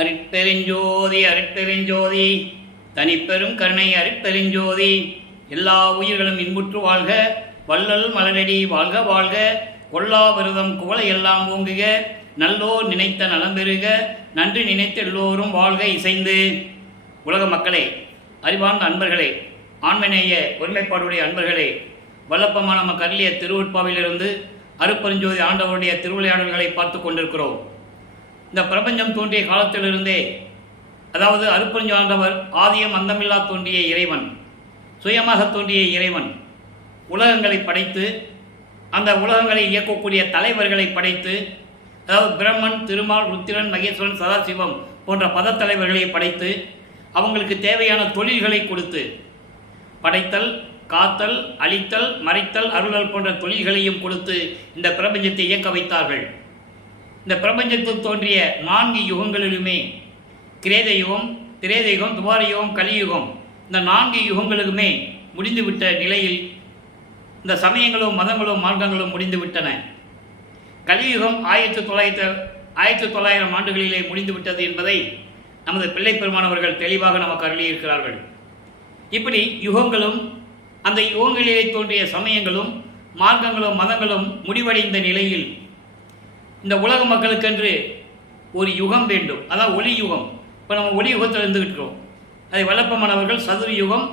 அருட்பெருஞ்சோதி அருட்பெருஞ்சோதி தனிப்பெரும் கருணை அருட்பெருஞ்சோதி. எல்லா உயிர்களும் இன்புற்று வாழ்க, வள்ளல் மலரடி வாழ்க வாழ்க, கொல்லா விரதம் குவளை எல்லாம் ஓங்குக, நல்லோர் நினைத்த நலம் பெறுக, நன்றி நினைத்த எல்லோரும் வாழ்க இசைந்து. உலக மக்களே, அறிவார்ந்த அன்பர்களே, ஆண்மநேய ஒருமைப்பாடுடைய அன்பர்களே, வல்லப்பமான நம்ம கருளிய திருவுட்பாவிலிருந்து அருட்பெருஞ்சோதி ஆண்டவருடைய திருவிளையாடல்களை பார்த்து கொண்டிருக்கிறோம். இந்த பிரபஞ்சம் தோன்றிய காலத்திலிருந்தே, அதாவது அருட்பெருஞ்சோதி ஆண்டவர் ஆதியம் அந்தமில்லா தோன்றிய இறைவன், சுயமாக தோன்றிய இறைவன் உலகங்களை படைத்து, அந்த உலகங்களை இயக்கக்கூடிய தலைவர்களை படைத்து, அதாவது பிரம்மன், திருமால், ருத்திரன், மகேஸ்வரன், சதாசிவம் போன்ற பதத்தலைவர்களை படைத்து, அவங்களுக்கு தேவையான தொழில்களை கொடுத்து, படைத்தல், காத்தல், அழித்தல், மறைத்தல், அருளல் போன்ற தொழில்களையும் கொடுத்து இந்த பிரபஞ்சத்தை இயக்க வைத்தார்கள். இந்த பிரபஞ்சத்தில் தோன்றிய 4 யுகங்களிலுமே, கிரேத யுகம், திரேத யுகம், துவார யுகம், கலியுகம், இந்த 4 யுகங்களுக்குமே முடிந்துவிட்ட நிலையில் இந்த சமயங்களும் மதங்களும் மார்க்கங்களும் முடிந்துவிட்டன. கலியுகம் 1900 ஆண்டுகளிலே முடிந்துவிட்டது என்பதை நமது பிள்ளை பெருமானவர்கள் தெளிவாக நமக்கு அருளியிருக்கிறார்கள். இப்படி யுகங்களும், அந்த யுகங்களிலே தோன்றிய சமயங்களும் மார்க்கங்களும் மதங்களும் முடிவடைந்த நிலையில் இந்த உலக மக்களுக்கென்று ஒரு யுகம் வேண்டும், அதான் ஒளி யுகம். இப்போ நம்ம ஒளி யுகத்தில் இருந்துகிட்டு இருக்கோம். அதை வல்லப்பமானவர்கள் சதுர யுகம்,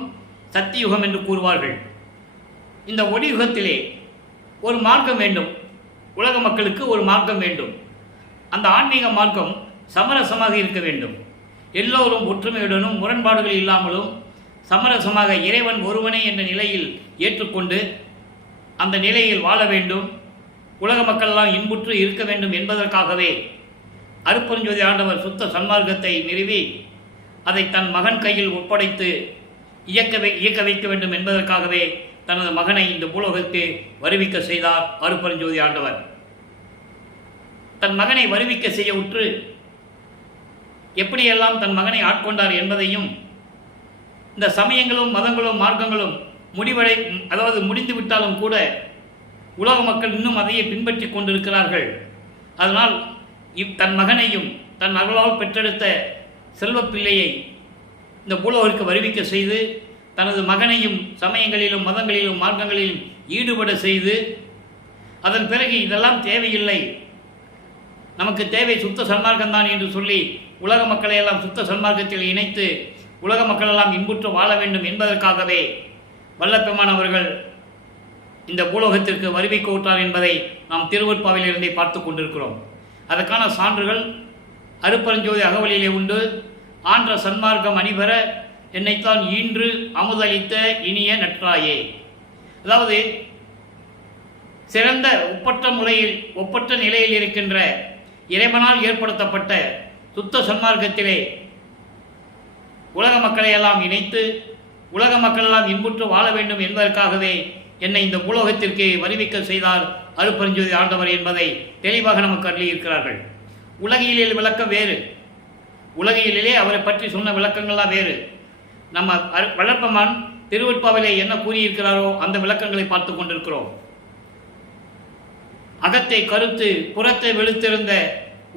சக்தி யுகம் என்று கூறுவார்கள். இந்த ஒளி யுகத்திலே ஒரு மார்க்கம் வேண்டும், உலக மக்களுக்கு ஒரு மார்க்கம் வேண்டும். அந்த ஆன்மீக மார்க்கம் சமரசமாக இருக்க வேண்டும். எல்லோரும் ஒற்றுமையுடனும் முரண்பாடுகள் இல்லாமலும் சமரசமாக இறைவன் ஒருவனே என்ற நிலையில் ஏற்றுக்கொண்டு அந்த நிலையில் வாழ வேண்டும். உலக மக்களெல்லாம் இன்புற்று இருக்க வேண்டும் என்பதற்காகவே அருட்பெருஞ்சோதி ஆண்டவர் சுத்த சன்மார்க்கத்தை நிறுவி அதை தன் மகன் கையில் ஒப்படைத்து இயக்க வைக்க வேண்டும் என்பதற்காகவே தனது மகனை இந்த பூலோகத்தை வருவிக்க செய்தார் அருட்பெருஞ்சோதி ஆண்டவர். தன் மகனை வருவிக்க செய்ய உற்று எப்படியெல்லாம் தன் மகனை ஆட்கொண்டார் என்பதையும், இந்த சமயங்களும் மதங்களும் மார்க்கங்களும் முடிந்து விட்டாலும் கூட உலக மக்கள் இன்னும் அதையே பின்பற்றி கொண்டிருக்கிறார்கள். அதனால் தன் மகனையும் தன் அருளால் பெற்றெடுத்த செல்வப்பிள்ளையை இந்த பூலோகத்திற்கு வருவிக்க செய்து, தனது மகனையும் சமயங்களிலும் மதங்களிலும் மார்க்கங்களிலும் ஈடுபட செய்து, அதன் பிறகு இதெல்லாம் தேவையில்லை, நமக்கு தேவை சுத்த சன்மார்க்கம்தான் என்று சொல்லி உலக மக்களை எல்லாம் சுத்த சன்மார்க்கத்தில் இணைத்து உலக மக்களெல்லாம் இன்புற்று வாழ வேண்டும் என்பதற்காகவே வல்லப்பெருமானவர்கள் இந்த பூலோகத்திற்கு வருவிக்க விட்டார் என்பதை நாம் திருவொற்பாவிலிருந்தே பார்த்து கொண்டிருக்கிறோம். அதற்கான சான்றுகள் அருட்பெருஞ்சோதி அகவலிலே உண்டு. ஆன்ற சன்மார்க்கம் அணிபெற என்னைத்தான் ஈன்று அமுதளித்த இனிய நற்றாயே. அதாவது சிறந்த ஒப்பற்ற நிலையில் இருக்கின்ற இறைவனால் ஏற்படுத்தப்பட்ட சுத்த சன்மார்க்கத்திலே உலக மக்களை எல்லாம் இணைத்து உலக மக்களெல்லாம் இன்புற்று வாழ வேண்டும் என்பதற்காகவே என்னை இந்த பூலோகத்திற்கு வருவிக்க செய்தார் அருட்பெருஞ்சோதி ஆண்டவர் என்பதை தெளிவாக நமக்கு அருளியிருக்கிறார்கள். உலகியலில் விளக்கம் வேறு, உலகியலிலே அவரை பற்றி சொன்ன விளக்கங்கள்லாம் வேறு. நம்ம வளர்ப்பமான் திருவொற்பாவிலே என்ன கூறியிருக்கிறாரோ அந்த விளக்கங்களை பார்த்து கொண்டிருக்கிறோம். அகத்தை கருத்து புறத்தை வெளுத்திருந்த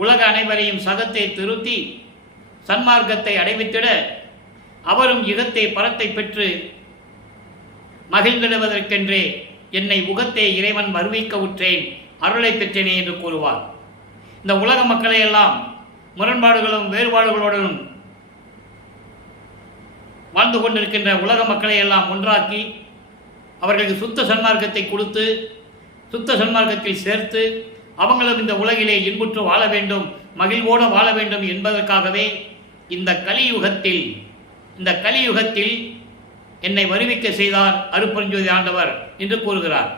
உலக அனைவரையும் சகத்தை திருத்தி சன்மார்க்கத்தை அடைவித்திட அவரும் யுகத்தை பரத்தை பெற்று மகிழ்ந்திடுவதற்கென்றே என்னை உகத்தே இறைவன் வருவிக்க உற்றேன், அருளை பெற்றேனே என்று கூறுவார். இந்த உலக மக்களை எல்லாம் முரண்பாடுகளும் வேறுபாடுகளுடன் வாழ்ந்து கொண்டிருக்கின்ற உலக மக்களை எல்லாம் ஒன்றாக்கி அவர்களுக்கு சுத்த சன்மார்க்கத்தை கொடுத்து சுத்த சன்மார்க்கத்தில் சேர்த்து அவங்களும் இந்த உலகிலே இன்புற்று வாழ வேண்டும், மகிழ்வோடு வாழ வேண்டும் என்பதற்காகவே இந்த கலியுகத்தில் என்னை வருவிக்க செய்தார் அருட்பெருஞ்சோதி ஆண்டவர் என்று கூறுகிறார்.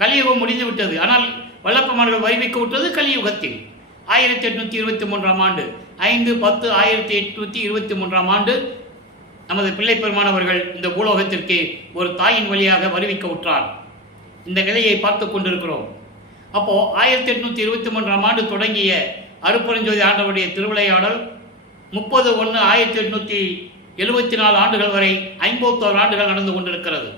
கலியுகம் முடிந்துவிட்டது. ஆனால் வல்லப்பமானவர்கள் வருவிக்க விட்டது கலியுகத்தில் 1823 ஆண்டு 5/10/1823 ஆண்டு நமது பிள்ளை பெருமானவர்கள் இந்த பூலோகத்திற்கு ஒரு தாயின் வழியாக வருவிக்க உற்றார். இந்த நிலையை பார்த்து கொண்டிருக்கிறோம். அப்போ 1823 ஆண்டு தொடங்கிய அருட்பெருஞ்சோதி ஆண்டவருடைய திருவிளையாடல் 30/1/1874 ஆண்டுகள் வரை 51 ஆண்டுகள் நடந்து கொண்டிருக்கிறது.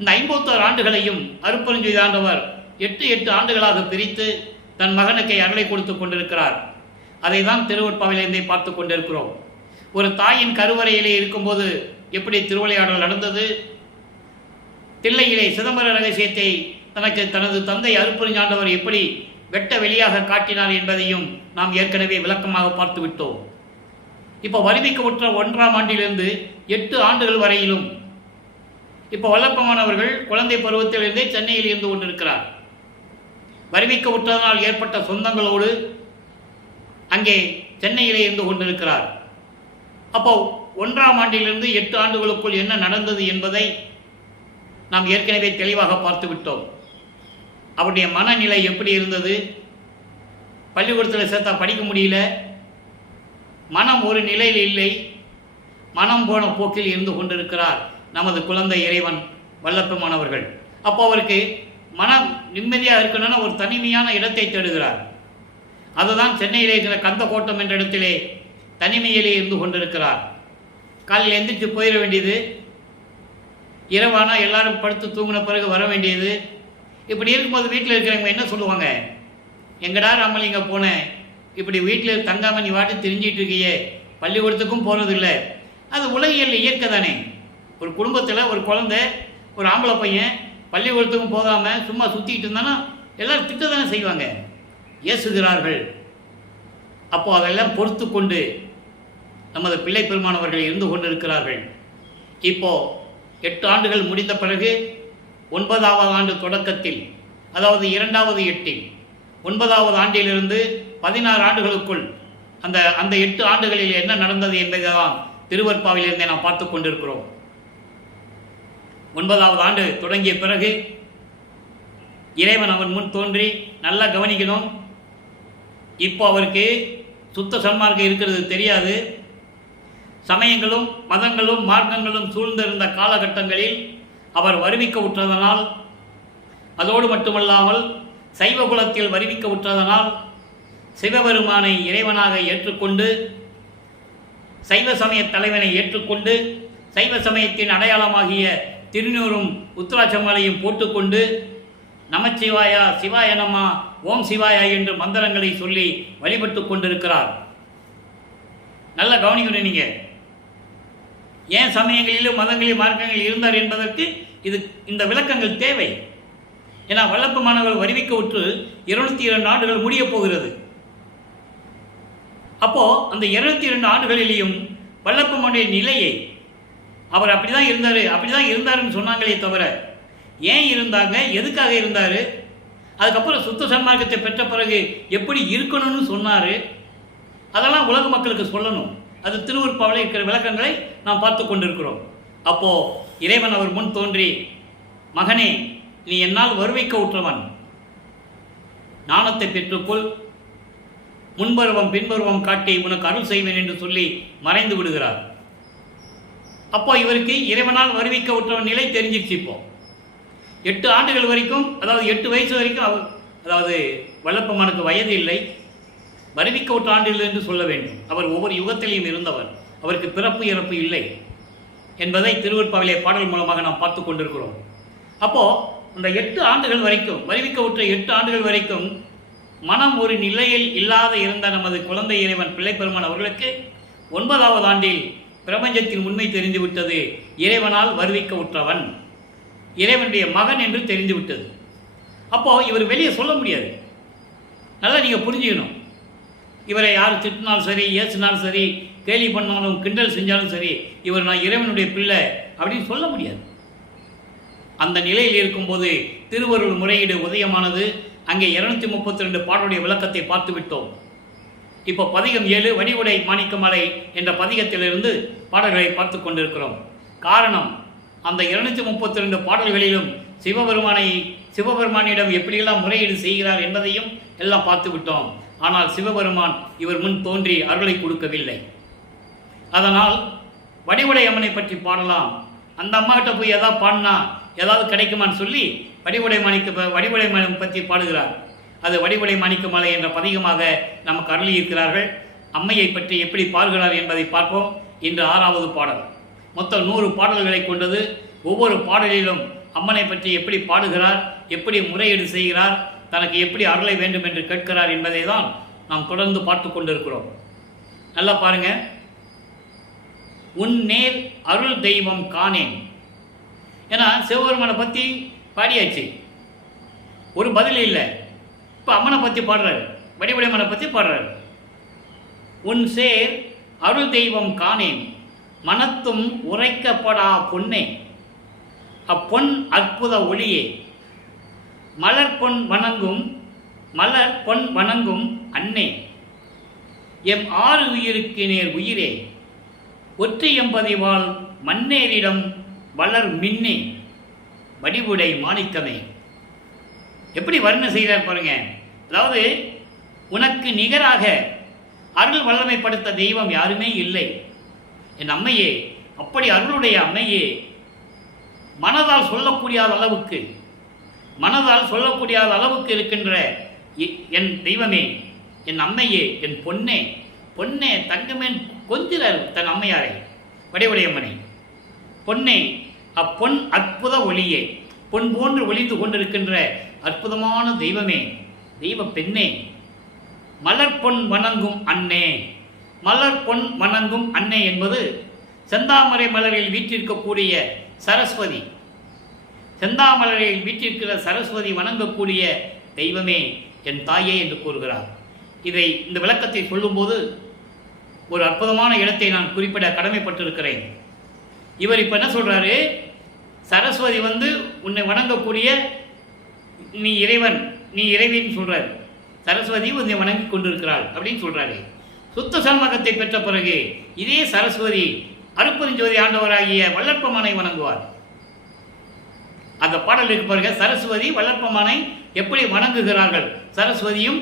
இந்த 51 ஆண்டுகளையும் அருட்பெருஞ்சோதி ஆண்டவர் 8 ஆண்டுகளாக பிரித்து தன் மகனுக்கு அருளை கொடுத்து கொண்டிருக்கிறார். அதை தான் திருவொற்பாவிலிருந்தே பார்த்து கொண்டிருக்கிறோம். ஒரு தாயின் கருவறையிலே இருக்கும்போது எப்படி திருவிளையாடல் நடந்தது, தில்லையிலே சிதம்பர ரகசியத்தை தனக்கு தனது தந்தை அருட்பெருஞ்சாண்டவர் எப்படி வெட்ட வெளியாக காட்டினார் என்பதையும் நாம் ஏற்கனவே விளக்கமாக பார்த்து விட்டோம். இப்போ வறுமைக்கு உற்ற 1ஆம் ஆண்டிலிருந்து 8 ஆண்டுகள் வரையிலும் இப்போ வல்லப்பமானவர்கள் குழந்தை பருவத்திலிருந்தே சென்னையில் இருந்து கொண்டிருக்கிறார். வறுமைக்கு உற்றதனால் ஏற்பட்ட சொந்தங்களோடு அங்கே சென்னையிலே இருந்து கொண்டிருக்கிறார். அப்போ 1ஆம் ஆண்டிலிருந்து 8 ஆண்டுகளுக்குள் என்ன நடந்தது என்பதை நாம் ஏற்கனவே தெளிவாக பார்த்து விட்டோம். அவருடைய மனநிலை எப்படி இருந்தது, பள்ளிக்கூடத்தில் சேர்த்தா படிக்க முடியல, மனம் ஒரு நிலையில் இல்லை, மனம் போன போக்கில் இருந்து கொண்டிருக்கிறார் நமது குழந்தை இறைவன் வல்லப்பமானவர்கள். அப்போ அவருக்கு மனம் நிம்மதியாக இருக்கணும்னா ஒரு தனிமையான இடத்தை தேடுகிறார். அதுதான் சென்னையிலே இருக்கிற கந்தக்கோட்டம் என்ற இடத்திலே தனிமையிலே இருந்து கொண்டிருக்கிறார். காலையில் எந்திரிச்சு போயிட வேண்டியது, இரவானா எல்லாரும் படுத்து தூங்கின பிறகு வர வேண்டியது. இப்படி இருக்கும்போது வீட்டில் இருக்கிறவங்க என்ன சொல்லுவாங்க, எங்கடா ராமலிங்க போனேன், இப்படி வீட்டில் தங்காம நீ வாட்டி தெரிஞ்சிட்டு இருக்கியே, பள்ளிக்கூடத்துக்கும் போகிறதில்லை. அது உலகியல் இயற்கை தானே. ஒரு குடும்பத்தில் ஒரு குழந்தை, ஒரு ஆம்பளை பையன் பள்ளிக்கூடத்துக்கும் போகாமல் சும்மா சுற்றிக்கிட்டு இருந்தானா எல்லோரும் திட்ட தானே செய்வாங்க, ஏசுகிறார்கள். அப்போது அதெல்லாம் பொறுத்து கொண்டு நமது பிள்ளை பெருமானவர்கள் இருந்து கொண்டிருக்கிறார்கள். இப்போது 8 ஆண்டுகள் முடிந்த பிறகு 9ஆவது ஆண்டு தொடக்கத்தில், அதாவது 2வது 8இல் 9ஆவது ஆண்டிலிருந்து 16 ஆண்டுகளுக்குள் அந்த 8 ஆண்டுகளில் என்ன நடந்தது என்பதை தான் திருவொற்பாவிலிருந்தே நாம் பார்த்து கொண்டிருக்கிறோம். 9ஆவது ஆண்டு தொடங்கிய பிறகு இறைவன் அவன் முன் தோன்றி நல்லா கவனிக்கணும். இப்போ அவருக்கு சுத்த சன்மார்க்கம் இருக்கிறது தெரியாது. சமயங்களும் மதங்களும் மார்க்கங்களும் சூழ்ந்திருந்த காலகட்டங்களில் அவர் வருவிக்க உற்றதனால், அதோடு மட்டுமல்லாமல் சைவ குலத்தில் வருவிக்க உற்றதனால் சிவபெருமானை இறைவனாக ஏற்றுக்கொண்டு, சைவ சமய தலைவனை ஏற்றுக்கொண்டு, சைவ சமயத்தின் அடையாளமாகிய திருநூறும் உத்திராட்சமாலையும் போட்டுக்கொண்டு நமச்சிவாயா சிவாய நம ஓம் சிவாயா என்று மந்திரங்களை சொல்லி வழிபட்டு கொண்டிருக்கிறார். நல்லா கவனிக்கணும். நீங்கள் ஏன் சமயங்களிலும் மதங்களிலும் மார்க்கங்களில் இருந்தார் என்பதற்கு இந்த விளக்கங்கள் தேவை. ஏன்னா வல்லப்பமானவர்கள் வருவிக்க உற்று 202 ஆண்டுகள் முடியப் போகிறது. அப்போது அந்த 202 ஆண்டுகளிலேயும் வல்லப்பமானுடைய நிலையை அவர் அப்படி தான் இருந்தாருன்னு சொன்னாங்களே தவிர, ஏன் இருந்தாங்க, எதுக்காக இருந்தார், அதுக்கப்புறம் சுத்த சன்மார்க்கத்தை பெற்ற பிறகு எப்படி இருக்கணும்னு சொன்னார், அதெல்லாம் உலக மக்களுக்கு சொல்லணும். அது திருவொற்பாவில் இருக்கிற விளக்கங்களை நாம் பார்த்து கொண்டிருக்கிறோம். அப்போது இறைவன் அவர் முன் தோன்றி, மகனே நீ என்னால் வருவிக்க உற்றவன், ஞானத்தை பெற்றுக்கொள், முன்பருவம் பின்பருவம் காட்டி உனக்கு அருள் செய்வேன் என்று சொல்லி மறைந்து விடுகிறார். அப்போ இவருக்கு இறைவனால் வருவிக்க உற்றவன் நிலை தெரிஞ்சிருச்சு. இப்போ 8 ஆண்டுகள் வரைக்கும், அதாவது 8 வயசு வரைக்கும் அதாவது வல்லப்பமானுக்கு வயது இல்லை, வருவிக்க உற்ற ஆண்டுகள் என்று சொல்ல வேண்டும். அவர் ஒவ்வொரு யுகத்திலையும் இருந்தவர், அவருக்கு பிறப்பு இறப்பு இல்லை என்பதை திருவொற்பாவிலே பாடல் மூலமாக நாம் பார்த்து கொண்டிருக்கிறோம். அப்போது அந்த 8 ஆண்டுகள் வரைக்கும், வருவிக்க உற்ற 8 ஆண்டுகள் வரைக்கும் மனம் ஒரு நிலையில் இல்லாத இருந்த நமது குழந்தை இறைவன் பிள்ளை பெருமான் அவர்களுக்கு 9ஆவது ஆண்டில் பிரபஞ்சத்தின் உண்மை தெரிந்துவிட்டது. இறைவனால் வருவிக்க உற்றவன், இறைவனுடைய மகன் என்று தெரிந்துவிட்டது. அப்போது இவர் வெளியே சொல்ல முடியாது. நல்லா நீங்கள் புரிஞ்சுக்கணும். இவரை யார் திட்டினாலும் சரி, ஏசினாலும் சரி, கேலி பண்ணாலும் கிண்டல் செஞ்சாலும் சரி, இவர் நான் இறைவனுடைய பிள்ளை அப்படின்னு சொல்ல முடியாது. அந்த நிலையில் இருக்கும்போது திருவருள் முறையீடு உதயமானது. அங்கே 232 பாடலுடைய விளக்கத்தை பார்த்து விட்டோம். இப்போ பதிகம் 7 வடிவுடை மாணிக்கமலை என்ற பதிகத்திலிருந்து பாடல்களை பார்த்து கொண்டிருக்கிறோம். காரணம், அந்த 232 பாடல்களிலும் சிவபெருமானிடம் எப்படியெல்லாம் முறையீடு செய்கிறார் என்பதையும் எல்லாம் பார்த்து விட்டோம். ஆனால் சிவபெருமான் இவர் முன் தோன்றி அருளை கொடுக்கவில்லை. அதனால் வடிவுடை அம்மனை பற்றி பாடலாம், அந்த அம்மாக்கிட்ட போய் எதாவது பாடினா ஏதாவது கிடைக்குமான்னு சொல்லி வடிவுடை மாணிக்கம் பற்றி பாடுகிறார். அது வடிவுடை மாணிக்கமலை என்ற பதிகமாக நமக்கு அருளி இருக்கிறார்கள். அம்மையை பற்றி எப்படி பாடுகிறார் என்பதை பார்ப்போம். இன்று 6வது பாடல். மொத்தம் 100 பாடல்களை கொண்டது. ஒவ்வொரு பாடலிலும் அம்மனை பற்றி எப்படி பாடுகிறார், எப்படி முறையீடு செய்கிறார், தனக்கு எப்படி அருளை வேண்டும் என்று கேட்கிறார் என்பதை தான் நாம் தொடர்ந்து பார்த்து கொண்டிருக்கிறோம். நல்லா பாருங்க. உன் நேர் அருள் தெய்வம் காணேன். ஏன்னா சிவபெருமானை பற்றி பாடியாச்சு, ஒரு பதில் இல்லை. இப்போ அம்மனை பற்றி பாடுறாரு, வடிவுடையம்மனை பற்றி பாடுறாரு. உன் சேர் அருள் தெய்வம் காணேன், மனத்தும் உரைக்கப்படா பொன்னே, அப்பொன் அற்புத ஒளியே, மலர் பொன் வணங்கும் அன்னே, எம் ஆறு உயிருக்கு நேர் உயிரே, ஒற்றை எம்பதிவாள் மன்னேரிடம் வளர் மின்னே, வடிவுடை மாணிக்கமே. எப்படி வர்ணனை செய்கிறார் பாருங்க. அதாவது உனக்கு நிகராக அருள் வல்லமைப்படுத்த தெய்வம் யாருமே இல்லை என் அம்மையே. அப்படி அருளுடைய அம்மையே, மனதால் சொல்லக்கூடிய அளவுக்கு இருக்கின்ற என் தெய்வமே, என் அம்மையே, என் பொன்னே தங்கமேன் கொஞ்சிறார் தன் அம்மையாரை, வடிவுடையம்மனை. பொன்னே, அப்பொன் அற்புத ஒளியே, பொன் போன்று ஒளிந்து கொண்டிருக்கின்ற அற்புதமான தெய்வமே, தெய்வ பெண்ணே, மலர் பொன் வணங்கும் அன்னே. மலர் பொன் வணங்கும் அன்னை என்பது செந்தாமரை மலரில் வீற்றிருக்கக்கூடிய சரஸ்வதி. செந்தாமலரில் வீற்றிருக்கிற சரஸ்வதி வணங்கக்கூடிய தெய்வமே என் தாயே என்று கூறுகிறார். இந்த விளக்கத்தை சொல்லும்போது ஒரு அற்புதமான இடத்தை நான் குறிப்பிட கடமைப்பட்டிருக்கிறேன். இவர் இப்போ என்ன சொல்கிறாரு, சரஸ்வதி உன்னை வணங்கக்கூடிய நீ இறைவன், நீ இறைவின்னு சொல்கிறார். சரஸ்வதி உன்னை வணங்கி கொண்டிருக்கிறாள் அப்படின்னு சொல்கிறாரு. சுத்த சன்மார்க்கத்தை பெற்ற பிறகு இதே சரஸ்வதி அருட்பெருஞ்சோதி ஆண்டவராகிய வல்லற்பமானை வணங்குவார். அந்த பாடல் இருக்கு பாருங்க. சரஸ்வதி வல்லற்பமானை எப்படி வணங்குகிறார்கள், சரஸ்வதியும்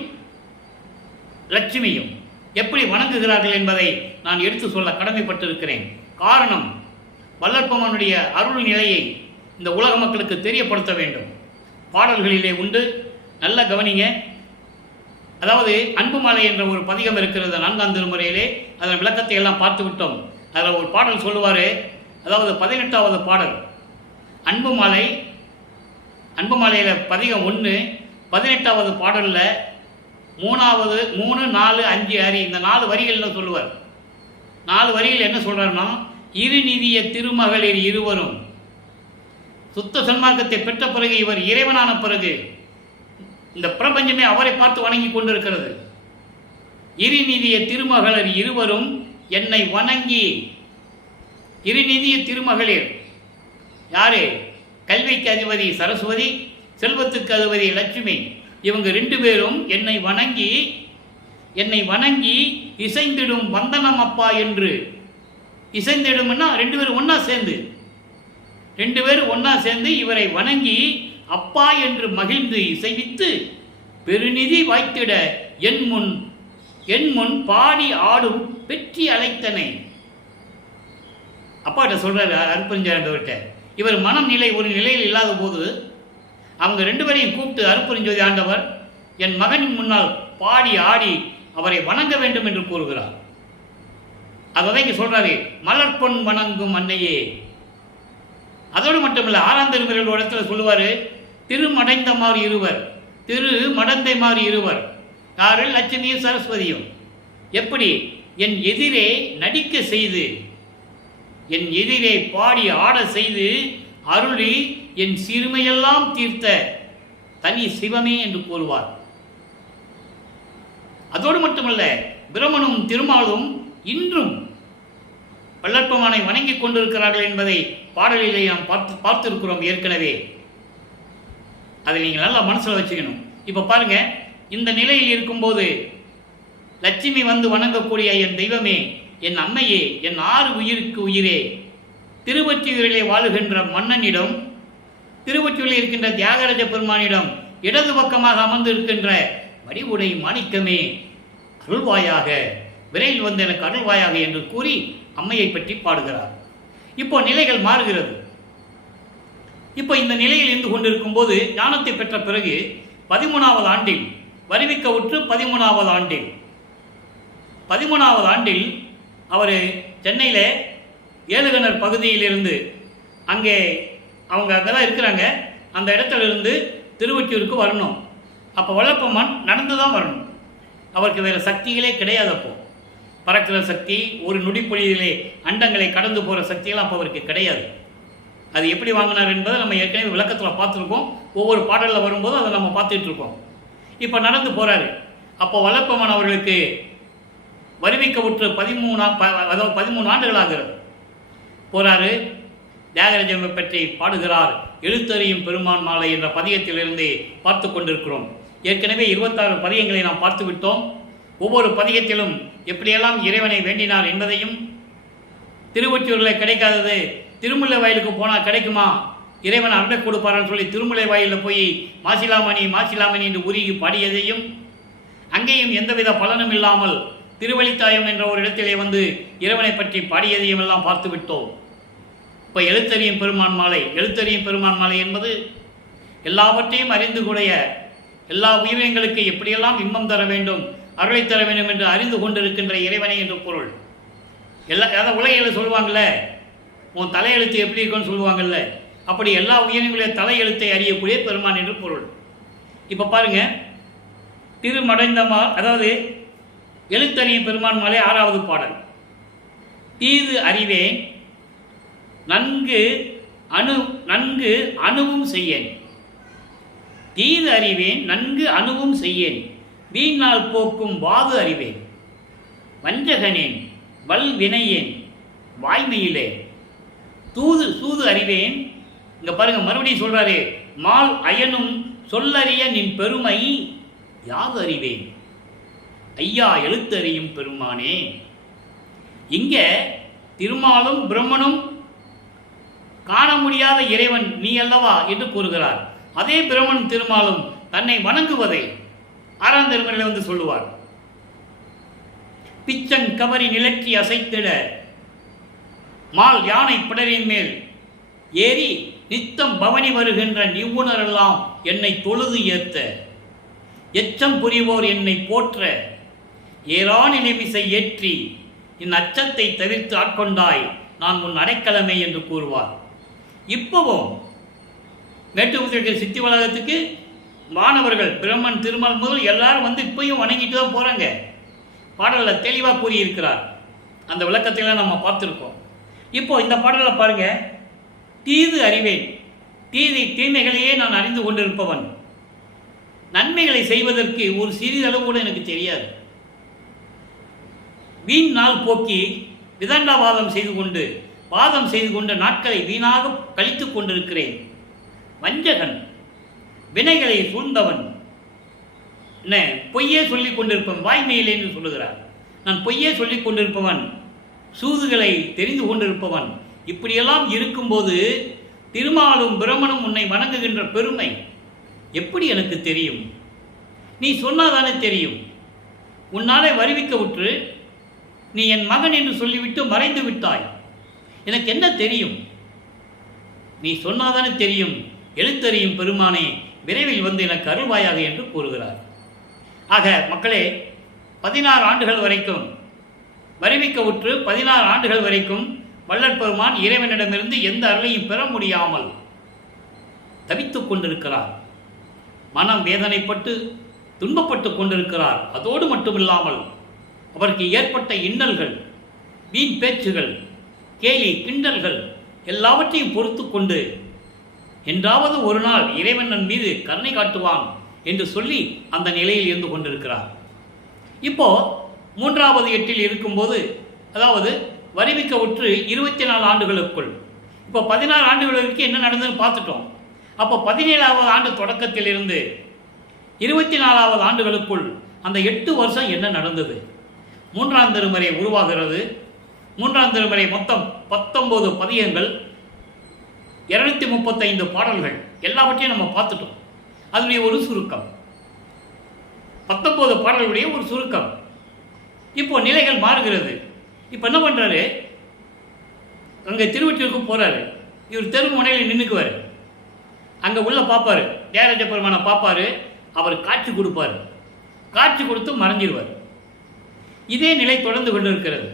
லட்சுமியும் எப்படி வணங்குகிறார்கள் என்பதை நான் எடுத்து சொல்ல கடமைப்பட்டிருக்கிறேன். காரணம், வல்லற்பமானுடைய அருள் நிலையை இந்த உலக மக்களுக்கு தெரியப்படுத்த வேண்டும். பாடல்களிலே உண்டு, நல்ல கவனிங்க. அதாவது அன்பு மாலை என்ற ஒரு பதிகம் இருக்கிறது 4ஆம் திருமுறையிலே. அதன் விளக்கத்தை எல்லாம் பார்த்து விட்டோம். அதில் ஒரு பாடல் சொல்லுவார். அதாவது 18வது பாடல் அன்பு மாலையில் பதிகம் 1, 18வது பாடலில் 3, 4, 5, 6 இந்த 4 வரிகளில் சொல்லுவார். 4 வரிகள் என்ன சொல்கிறாருன்னா, இரு நிதிய திருமகளிர் இருவரும் சுத்த சன்மார்க்கத்தை பெற்ற பிறகு, இவர் இறைவனான பிறகு இந்த பிரபஞ்சமே அவரை பார்த்து வணங்கி கொண்டிருக்கிறது. இருநிதிய திருமகளிர் இருவரும் என்னை வணங்கி. இருநிதிய திருமகளிர் யாரு? கல்விக்கு அதிபதி சரஸ்வதி, செல்வத்துக்கு அதிபதி லட்சுமி. இவங்க 2 பேரும் என்னை வணங்கி இசைந்திடும் வந்தனம் அப்பா என்று. இசைந்திடும்னா 2 பேரும் ஒன்னா சேர்ந்து இவரை வணங்கி அப்பா என்று மகிழ்ந்து இசைவித்து பெருநிதி வாய்த்திட என் முன் பாடி ஆடும் பெற்றி அழைத்தனை. அப்பாட்ட சொல்றாரு அருட்பெருஞ்சோதி. இவர் மனம் நிலை ஒரு நிலையில் இல்லாத போது அவங்க 2 பேரையும் கூப்பிட்டு, அருட்பெருஞ்சோதி ஆண்டவர் என் மகனின் முன்னால் பாடி ஆடி அவரை வணங்க வேண்டும் என்று கூறுகிறார். அதை இங்க சொல்றாரு, மலர் பொன் வணங்கும் அன்னையே. அதோடு மட்டுமில்லை, 6ஆம் திருமுறையில் ஒரு இடத்துல சொல்லுவார், திருமடைந்தமாறு இருவர். யாரு? லட்சுமியும் சரஸ்வதியும். எப்படி? என் எதிரே நடிக்க செய்து, என் எதிரே பாடி ஆட செய்து அருளி என் சிறுமையெல்லாம் தீர்த்த தனி சிவமே என்று கூறுவார். அதோடு மட்டுமல்ல, பிரமனும் திருமாலும் இன்றும் வல்லற்பமானை வணங்கி கொண்டிருக்கிறார்கள் என்பதை பாடலிலே நாம் பார்த்திருக்கிறோம் ஏற்கனவே. அதை நீங்கள் நல்லா மனசில் வச்சுக்கணும். இப்போ பாருங்க, இந்த நிலையில் இருக்கும்போது லட்சுமி வணங்கக்கூடிய என் தெய்வமே, என் அம்மையே, என் 6 உயிருக்கு உயிரே, திருவொற்றியூரிலே வாழுகின்ற மன்னனிடம், திருவொற்றியூரில் இருக்கின்ற தியாகராஜ பெருமானிடம் இடது பக்கமாக அமர்ந்து இருக்கின்ற வடிவுடை மாணிக்கமே, அருள்வாயாக, விரைவில் எனக்கு அருள்வாயாக என்று கூறி அம்மையை பற்றி பாடுகிறார். இப்போ நிலைகள் மாறுகிறது. இப்போ இந்த நிலையில் இருந்து கொண்டிருக்கும் போது ஞானத்தை பெற்ற பிறகு 13வது ஆண்டில் வருவிக்க உற்று 13வது ஆண்டில் அவர் சென்னையில் ஏழுகணர் பகுதியிலிருந்து அங்கே தான் இருக்கிறாங்க. அந்த இடத்துல இருந்து திருவொற்றியூருக்கு வரணும். அப்போ வல்லற்பமான் நடந்து தான் வரணும். அவருக்கு வேறு சக்திகளே கிடையாது. அப்போ பறக்கிற சக்தி, ஒரு நொடிப்பொழியிலே அண்டங்களை கடந்து போகிற சக்தியெல்லாம் அப்போ அவருக்கு கிடையாது. அது எப்படி வாங்கினார் என்பதை நம்ம ஏற்கனவே விளக்கத்தில் பார்த்துருக்கோம். ஒவ்வொரு பாடலில் வரும்போது அதை நம்ம பார்த்துட்டு இருக்கோம். இப்போ நடந்து போகிறாரு. அப்போ வல்லற்பெருமான் அவர்களுக்கு வருவிக்க விட்டு 13 ஆண்டுகள் ஆகிறது. போகிறாரு, தியாகராஜனை பற்றி பாடுகிறார். எழுத்தறியும் பெருமான் மாலை என்ற பதிகத்திலிருந்து பார்த்து கொண்டிருக்கிறோம். ஏற்கனவே 26 பதிகங்களை நாம் பார்த்து விட்டோம். ஒவ்வொரு பதிகத்திலும் எப்படியெல்லாம் இறைவனை வேண்டினார் என்பதையும், திருவொற்றியூரில் கிடைக்காதது திருமுல்லை வாயிலுக்கு போனால் கிடைக்குமா, இறைவன் அருளை கொடுப்பாரான்னு சொல்லி திருமுல்லை வாயிலில் போய் மாசிலாமணி மாசிலாமணி என்று உருகி பாடியதையும், அங்கேயும் எந்தவித பலனும் இல்லாமல் திருவழித்தாயம் என்ற ஒரு இடத்திலே வந்து இறைவனை பற்றி பாடியதையும் எல்லாம் பார்த்து விட்டோம். இப்போ எழுத்தறியும் பெருமான் மாலை, எழுத்தறியும் பெருமான் மாலை என்பது எல்லாவற்றையும் அறிந்து கூடிய, எல்லா உயிரினங்களுக்கு எப்படியெல்லாம் இன்பம் தர வேண்டும், அருளை தர வேண்டும் என்று அறிந்து கொண்டிருக்கின்ற இறைவனை என்று பொருள். அதாவது உலகில் சொல்லுவாங்கள்ல, உன் தலையெழுத்து எப்படி இருக்குன்னு சொல்லுவாங்கள்ல, அப்படி எல்லா உயிரினங்களுடைய தலையெழுத்தை அறியக்கூடிய பெருமான் என்று பொருள். இப்போ பாருங்க, திருமடைந்தமா, அதாவது எழுத்தறியும் பெருமான் மாலை 6வது பாடல். தீது அறிவேன் நன்கு அணுவும் செய்யேன். தீது அறிவேன் நன்கு அணுவும் செய்யேன், வீணால் போக்கும் வாது அறிவேன். வஞ்சகனேன் வல் வினையேன் வாய்மையிலே, சூது அறிவேன். இங்க பாருங்க, மறுபடியும் சொல்றாரு, மால் அயனும் சொல்லறிய நின் பெருமை யாது அறிவேன். ஐயா எழுத்தறியும் பெருமானே. இங்க திருமாலும் பிரம்மனும் காண முடியாத இறைவன் நீ அல்லவா என்று கூறுகிறார். அதே பிரம்மன் திருமாலும் தன்னை வணங்குவதை 6ஆம் திருமுறையில் வந்து சொல்லுவார். பிச்சன் கவரி நிலற்றி அசைத்திட மால் யானை பிடரின் மேல் ஏறி நித்தம் பவனி வருகின்ற நிவுணரெல்லாம் என்னை தொழுது ஏத்த, எச்சம் புரிவோர் என்னை போற்ற ஏறா நிலைமிசை ஏற்றி என் அச்சத்தை தவிர்த்து ஆட்கொண்டாய் நான் உன் அடைக்கலமே என்று கூறுவார். இப்போவும் மேட்டுக்குத்திருக்கிற சித்தி வளாகத்துக்கு மாணவர்கள் பிரம்மன் திருமால் முதல் எல்லாரும் வந்து இப்பயும் வணங்கிட்டு தான் போகிறாங்க. பாடலில் தெளிவாக கூறியிருக்கிறார். அந்த விளக்கத்தையெல்லாம் நம்ம பார்த்துருக்கோம். இப்போ இந்த பாடலில் பாருங்க, தீது அறிவேன், தீமைகளையே நான் அறிந்து கொண்டிருப்பவன், நன்மைகளை செய்வதற்கு ஒரு சிறிதளவு கூட எனக்கு தெரியாது. வீண் நாள் போக்கி விதண்டாவாதம் செய்து கொண்டு நாட்களை வீணாக கழித்து கொண்டிருக்கிறேன். வஞ்சகன், வினைகளை சூழ்ந்தவன், என்ன பொய்யே சொல்லிக் கொண்டிருப்பவன், வாய்மையிலே என்று சொல்லுகிறார். நான் பொய்யே சொல்லிக் கொண்டிருப்பவன், சூதுகளை தெரிந்து கொண்டிருப்பவன். இப்படியெல்லாம் இருக்கும்போது திருமாலும் பிரமனும் உன்னை வணங்குகின்ற பெருமை எப்படி எனக்கு தெரியும்? நீ சொன்னாதானே தெரியும். உன்னாலே வருவிக்க விட்டு நீ என் மகன் என்று சொல்லிவிட்டு மறைந்து விட்டாய். எனக்கு என்ன தெரியும்? நீ சொன்னாதானே தெரியும். எழுத்தறியும் பெருமானே, விரைவில் வந்து எனக்கு அருள்வாயாக என்று கூறுகிறார். ஆக மக்களே, 16 ஆண்டுகள் வரைக்கும் வருவிக்க உற்று 16 ஆண்டுகள் வரைக்கும் வள்ளற்பெருமான் இறைவனிடமிருந்து எந்த அருளையும் பெற முடியாமல் தவித்துக் கொண்டிருக்கிறார். மனம் வேதனைப்பட்டு துன்பப்பட்டு கொண்டிருக்கிறார். அதோடு மட்டுமில்லாமல் அவருக்கு ஏற்பட்ட இன்னல்கள், வீண் பேச்சுகள், கேலி கிண்டல்கள் எல்லாவற்றையும் பொறுத்து கொண்டு என்றாவது ஒரு நாள் இறைவன் மீது கருணை காட்டுவான் என்று சொல்லி அந்த நிலையில் இருந்து கொண்டிருக்கிறார். இப்போ 3வது எட்டில் இருக்கும்போது, அதாவது வருவிக்க உற்று 24 ஆண்டுகளுக்குள், இப்போ 16 ஆண்டுகளுக்கு என்ன நடந்ததுன்னு பார்த்துட்டோம். அப்போ 17வது ஆண்டு தொடக்கத்திலிருந்து 24வது ஆண்டுகளுக்குள் அந்த 8 வருஷம் என்ன நடந்தது? 3ஆம் திருமுறை உருவாகிறது. 3ஆம் திருமுறை மொத்தம் 19 பதிகங்கள், 235 பாடல்கள், எல்லாவற்றையும் நம்ம பார்த்துட்டோம். அதனுடைய ஒரு சுருக்கம், 19 பாடல்களுடைய ஒரு சுருக்கம். இப்போ நிலைகள் மாறுகிறது. இப்போ என்ன பண்ணுறாரு, அங்கே திருவொற்றியூருக்கு போகிறாரு. இவர் தெரு முனையில் நின்றுக்குவார். அங்கே உள்ள பார்ப்பார், தியாகராஜ பெருமானை பார்ப்பார். அவர் காட்சி கொடுப்பார். காட்சி கொடுத்து மறைஞ்சிருவார். இதே நிலை தொடர்ந்து கொண்டு இருக்கிறது.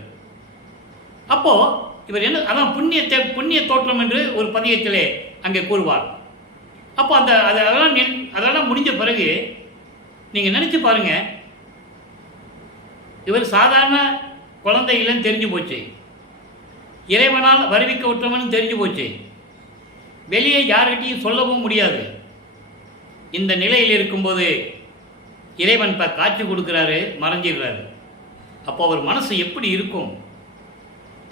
அப்போது இவர் என்ன, அதான் புண்ணிய தோற்றம் என்று ஒரு பதியத்திலே அங்கே கூறுவார். அப்போ அதெல்லாம் முடிஞ்ச பிறகு நீங்கள் நினச்சி பாருங்கள், இவர் சாதாரண குழந்தை இல்லைன்னு தெரிஞ்சு போச்சு, இறைவனால் வருவிக்க விட்டவனும் தெரிஞ்சு போச்சு, வெளியே யார்கிட்டையும் சொல்லவும் முடியாது. இந்த நிலையில் இருக்கும்போது இறைவன் இப்போ காட்சி கொடுக்குறாரு, மறைஞ்சிடுறாரு. அப்போ அவர் மனசு எப்படி இருக்கும்?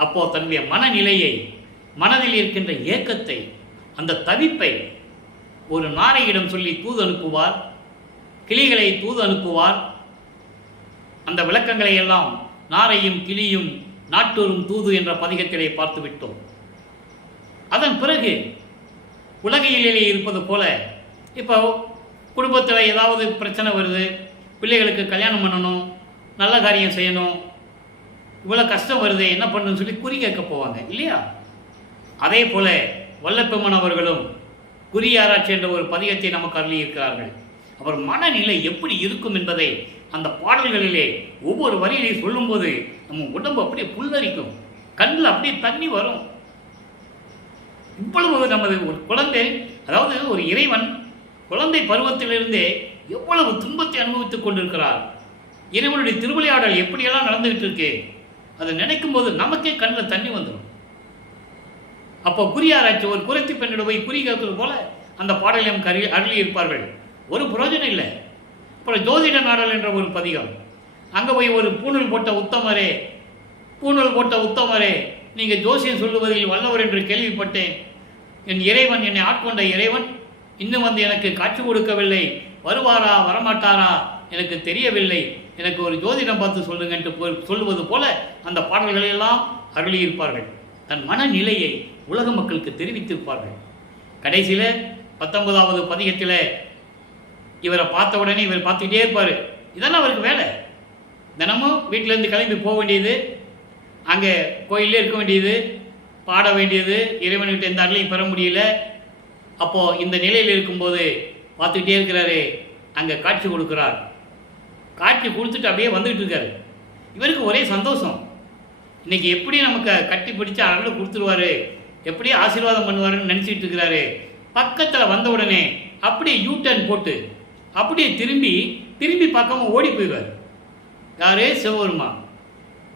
அப்போ தன்னுடைய மனநிலையை, மனதில் இருக்கின்ற ஏக்கத்தை, அந்த தவிப்பை ஒரு நாரையிடம் சொல்லி தூது அனுப்புவார், கிளிகளை தூது அனுப்புவார். அந்த விளக்கங்களை எல்லாம் நாரையும் கிளியும் நாட்டூரும் தூது என்ற பதிகத்திலே பார்த்து விட்டோம். அதன் பிறகு உலகிலே இருப்பது போல இப்போ குடும்பத்தில் ஏதாவது பிரச்சனை வருது, பிள்ளைகளுக்கு கல்யாணம் பண்ணணும், நல்ல காரியம் செய்யணும், இவ்வளோ கஷ்டம் வருது, என்ன பண்ணணும்னு சொல்லி குறி கேட்க போவாங்க இல்லையா? அதே போல வல்லப்பெருமான் அவர்களும் குறி ஆராய்ச்சி என்ற ஒரு பதிகத்தை நமக்கு அருளியிருக்கிறார்கள். அவர் மனநிலை எப்படி இருக்கும் என்பதை அந்த பாடல்களிலே ஒவ்வொரு வரியிலே சொல்லும்போது நம்ம உடம்பு அப்படியே புல்லரிக்கும், கண்ணில் அப்படியே தண்ணி வரும். இவ்வளவு நமது ஒரு குழந்தை, அதாவது ஒரு இறைவன் குழந்தை பருவத்திலிருந்தே எவ்வளவு துன்பத்தை அனுபவித்துக் கொண்டிருக்கிறார். இறைவனுடைய திருவிளையாடல் எப்படியெல்லாம் நடந்துகிட்டு இருக்கு, அதை நினைக்கும் போது நமக்கே கண்ணில் தண்ணி வந்துடும். அப்போ குறியாராய்ச்சி ஒரு குறைத்தி பெண்ணிடம் போய் குறி கேட்பது போல அந்த பாடலையும் அருளி இருப்பார்கள். ஒரு பிரயோஜனம் இல்லை. அப்புறம் ஜோதிட நாடல் என்ற ஒரு பதிகம், அங்கே போய் ஒரு பூணூல் போட்ட உத்தமரே, நீங்கள் ஜோசியம் சொல்லுவதில் வல்லவர் என்று கேள்விப்பட்டேன். என் இறைவன், என்னை ஆட்கொண்ட இறைவன் இன்னும் வந்து எனக்கு காட்சி கொடுக்கவில்லை, வருவாரா வரமாட்டாரா எனக்கு தெரியவில்லை, எனக்கு ஒரு ஜோதிடம் பார்த்து சொல்லுங்க என்று சொல்லுவது போல அந்த பாடல்களெல்லாம் அருளியிருப்பார்கள். தன் மனநிலையை உலக மக்களுக்கு தெரிவித்திருப்பார்கள். கடைசியில் 19வது பதிகத்தில் இவரை பார்த்த உடனே இவர் பார்த்துக்கிட்டே இருப்பார். இதெல்லாம் அவருக்கு வேலை. தினமும் வீட்டிலேருந்து கிளம்பி போக வேண்டியது, அங்கே கோயிலே இருக்க வேண்டியது, பாட வேண்டியது, இறைவன்கிட்ட எந்த அருளையும் பெற முடியல. அப்போது இந்த நிலையில் இருக்கும்போது பார்த்துக்கிட்டே இருக்கிறாரு. அங்கே காட்சி கொடுக்குறார். காட்சி கொடுத்துட்டு அப்படியே வந்துக்கிட்டு இருக்காரு. இவருக்கு ஒரே சந்தோஷம். இன்றைக்கி எப்படி நமக்கு கட்டி பிடிச்சி அருளை கொடுத்துருவாரு, எப்படி ஆசீர்வாதம் பண்ணுவாருன்னு நினச்சிக்கிட்டு இருக்கிறாரு. பக்கத்தில் வந்த உடனே அப்படியே யூட்டர்ன் போட்டு அப்படியே திரும்பி பார்க்காம ஓடி போயிடுவார். யாரே? சிவபெருமான்.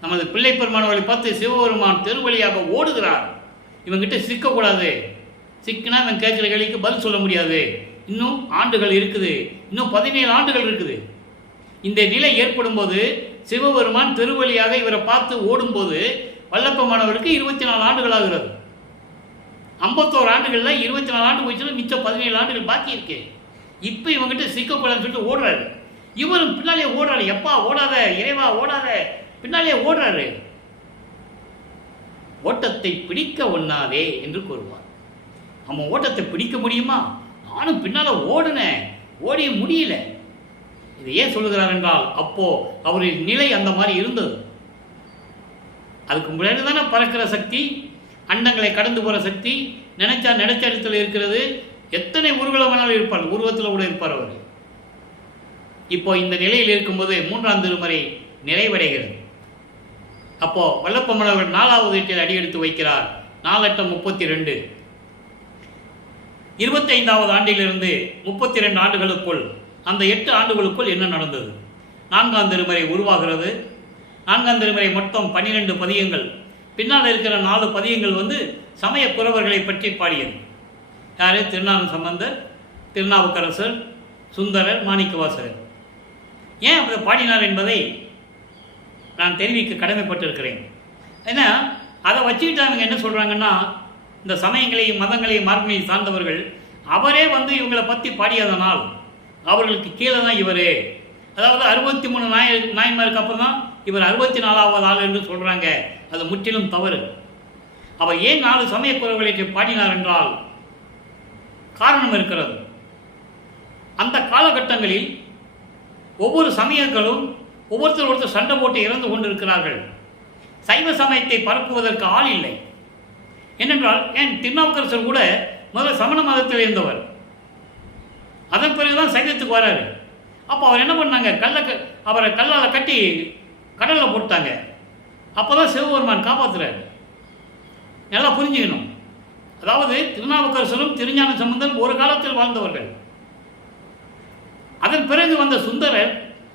நமது பிள்ளை பெருமானவர்களை பார்த்து சிவபெருமான் தெருவழியாக ஓடுகிறார். இவங்கிட்ட சிக்கக்கூடாது, சிக்கினா இவன் கேட்குற கேள்விக்கு பதில் சொல்ல முடியாது, இன்னும் ஆண்டுகள் இருக்குது, இன்னும் 17 ஆண்டுகள் இருக்குது. இந்த நிலை ஏற்படும் போது சிவபெருமான் தெருவழியாக இவரை பார்த்து ஓடும்போது வல்லப்பெருமானவருக்கு 24 ஆண்டுகள் ஆகிறது. 51 ஆண்டுகளில் 24 ஆண்டு போயிடுச்சுன்னா மிச்சம் 17 ஆண்டுகள் பாக்கி இருக்கு. இப்போ இவங்கிட்ட சிக்கக்கூடாதுன்னு சொல்லிட்டு ஓடுறாரு. இவரும் பின்னாலே ஓடுறாரு. எப்பா ஓடாத, இறைவா ஓடாத, பின்னாலே ஓடுறாரு. ஓட்டத்தை பிடிக்க ஒண்ணாதே என்று கூறுவார். அவன் ஓட்டத்தை பிடிக்க முடியுமா? நானும் பின்னால ஓடுனேன், ஓடிய முடியல. இது ஏன் சொல்லுகிறார் என்றால், அப்போ அவரின் நிலை அந்த மாதிரி இருந்தது. அதுக்கு முன்னாடி தானே பறக்கிற சக்தி, அண்டங்களை கடந்து போகிற சக்தி, நினைச்ச இடத்துல இருக்கிறது. எத்தனை உருவங்களாலும் இருப்பார், உருவத்தில் கூட இருப்பார் அவர். இப்போ இந்த நிலையில் இருக்கும்போது 3ஆம் திருமறை நிறைவடைகிறது. அப்போ வல்லப்பெருமான் 4வது எட்டில் அடியெடுத்து வைக்கிறார். 4×8 = 32. 25வது ஆண்டிலிருந்து 32 ஆண்டுகளுக்குள், அந்த 8 ஆண்டுகளுக்குள் என்ன நடந்தது? 4ஆம் திருமறை உருவாகிறது. 4ஆம் திருமறை மொத்தம் 12 பதியங்கள். பின்னால் இருக்கிற 4 பதியங்கள் சமய குறவர்களை பற்றி பாடியது. யாரு? திருஞான சம்பந்தர், திருநாவுக்கரசர், சுந்தரர், மாணிக்கவாசகர். ஏன் அப்படி பாடினார் என்பதை நான் தெரிவிக்க கடமைப்பட்டிருக்கிறேன். ஏன்னா அதை வச்சுக்கிட்டு அவங்க என்ன சொல்கிறாங்கன்னா, இந்த சமயங்களையும் மதங்களையும் மார்க்கங்களையும் சார்ந்தவர்கள் அவரே இவங்களை பற்றி பாடியதனால் அவர்களுக்கு கீழே தான் இவர், அதாவது 63 நாயன்மாருக்கு அப்புறம் தான் இவர் 64வது ஆள் என்று சொல்கிறாங்க. அது முற்றிலும் தவறு. அவர் ஏன் 4 சமய குறவர்களை பாடினார் என்றால் காரணம் இருக்கிறது. அந்த காலகட்டங்களில் ஒவ்வொரு சமயங்களும் ஒவ்வொருத்தர் சண்டை போட்டு இறந்து கொண்டிருக்கிறார்கள். சைவ சமயத்தை பரப்புவதற்கு ஆள் இல்லை. ஏனென்றால் ஏன் திருநாவுக்கரசர் கூட முதல்ல சமண மதத்தில் இருந்தவர், அதன் பிறகுதான் சைவத்துக்கு வராரு. அப்போ அவர் என்ன பண்ணாங்க, அவரை கல்லால் கட்டி கடலில் போட்டாங்க. அப்போ தான் சிவபெருமான் காப்பாற்றுறாரு. நல்லா புரிஞ்சுக்கணும். அதாவது திருநாவுக்கரசரும் திருஞான சம்பந்தரும் ஒரு காலத்தில் வாழ்ந்தவர்கள். அதன் பிறகு வந்த சுந்தரர்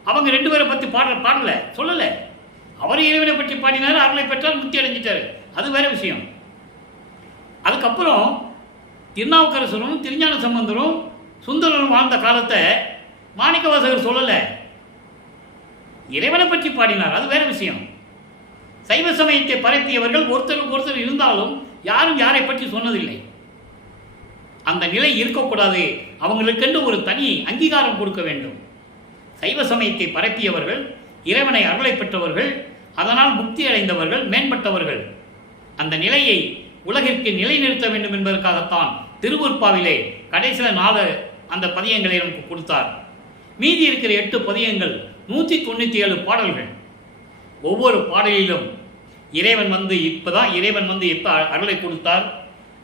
அவங்க 2 பேரை பற்றி பாடலை சொல்லலை. அவர் இறைவனை பற்றி பாடினார், அருளை பெற்றார், முக்தி அடைஞ்சிட்டார். அது வேற விஷயம். அதுக்கப்புறம் திருநாவுக்கரசரும் திருஞான சம்பந்தரும் சுந்தரரும் வாழ்ந்த காலத்தை மாணிக்கவாசகர் சொல்லலை, இறைவனை பற்றி பாடினார். அது வேற விஷயம். சைவ சமயத்தை பரப்பியவர்கள் ஒருத்தருக்கு ஒருத்தர் இருந்தாலும் யாரும் யாரை பற்றி சொன்னதில்லை. அந்த நிலை இருக்கக்கூடாது. அவங்களுக்கென்று ஒரு தனி அங்கீகாரம் கொடுக்க வேண்டும். சைவ சமயத்தை பரப்பியவர்கள், இறைவனை அருளை பெற்றவர்கள், அதனால் முக்தி அடைந்தவர்கள், மேம்பட்டவர்கள். அந்த நிலையை உலகிற்கு நிலைநிறுத்த வேண்டும் என்பதற்காகத்தான் திருவருட்பாவிலே கடைசியில் 4 அந்த பதியங்களை நமக்கு கொடுத்தார். மீதி இருக்கிற 8 பதியங்கள் 197 பாடல்கள். ஒவ்வொரு பாடலிலும் இறைவன் வந்து எப்போ அருளை கொடுத்தார்,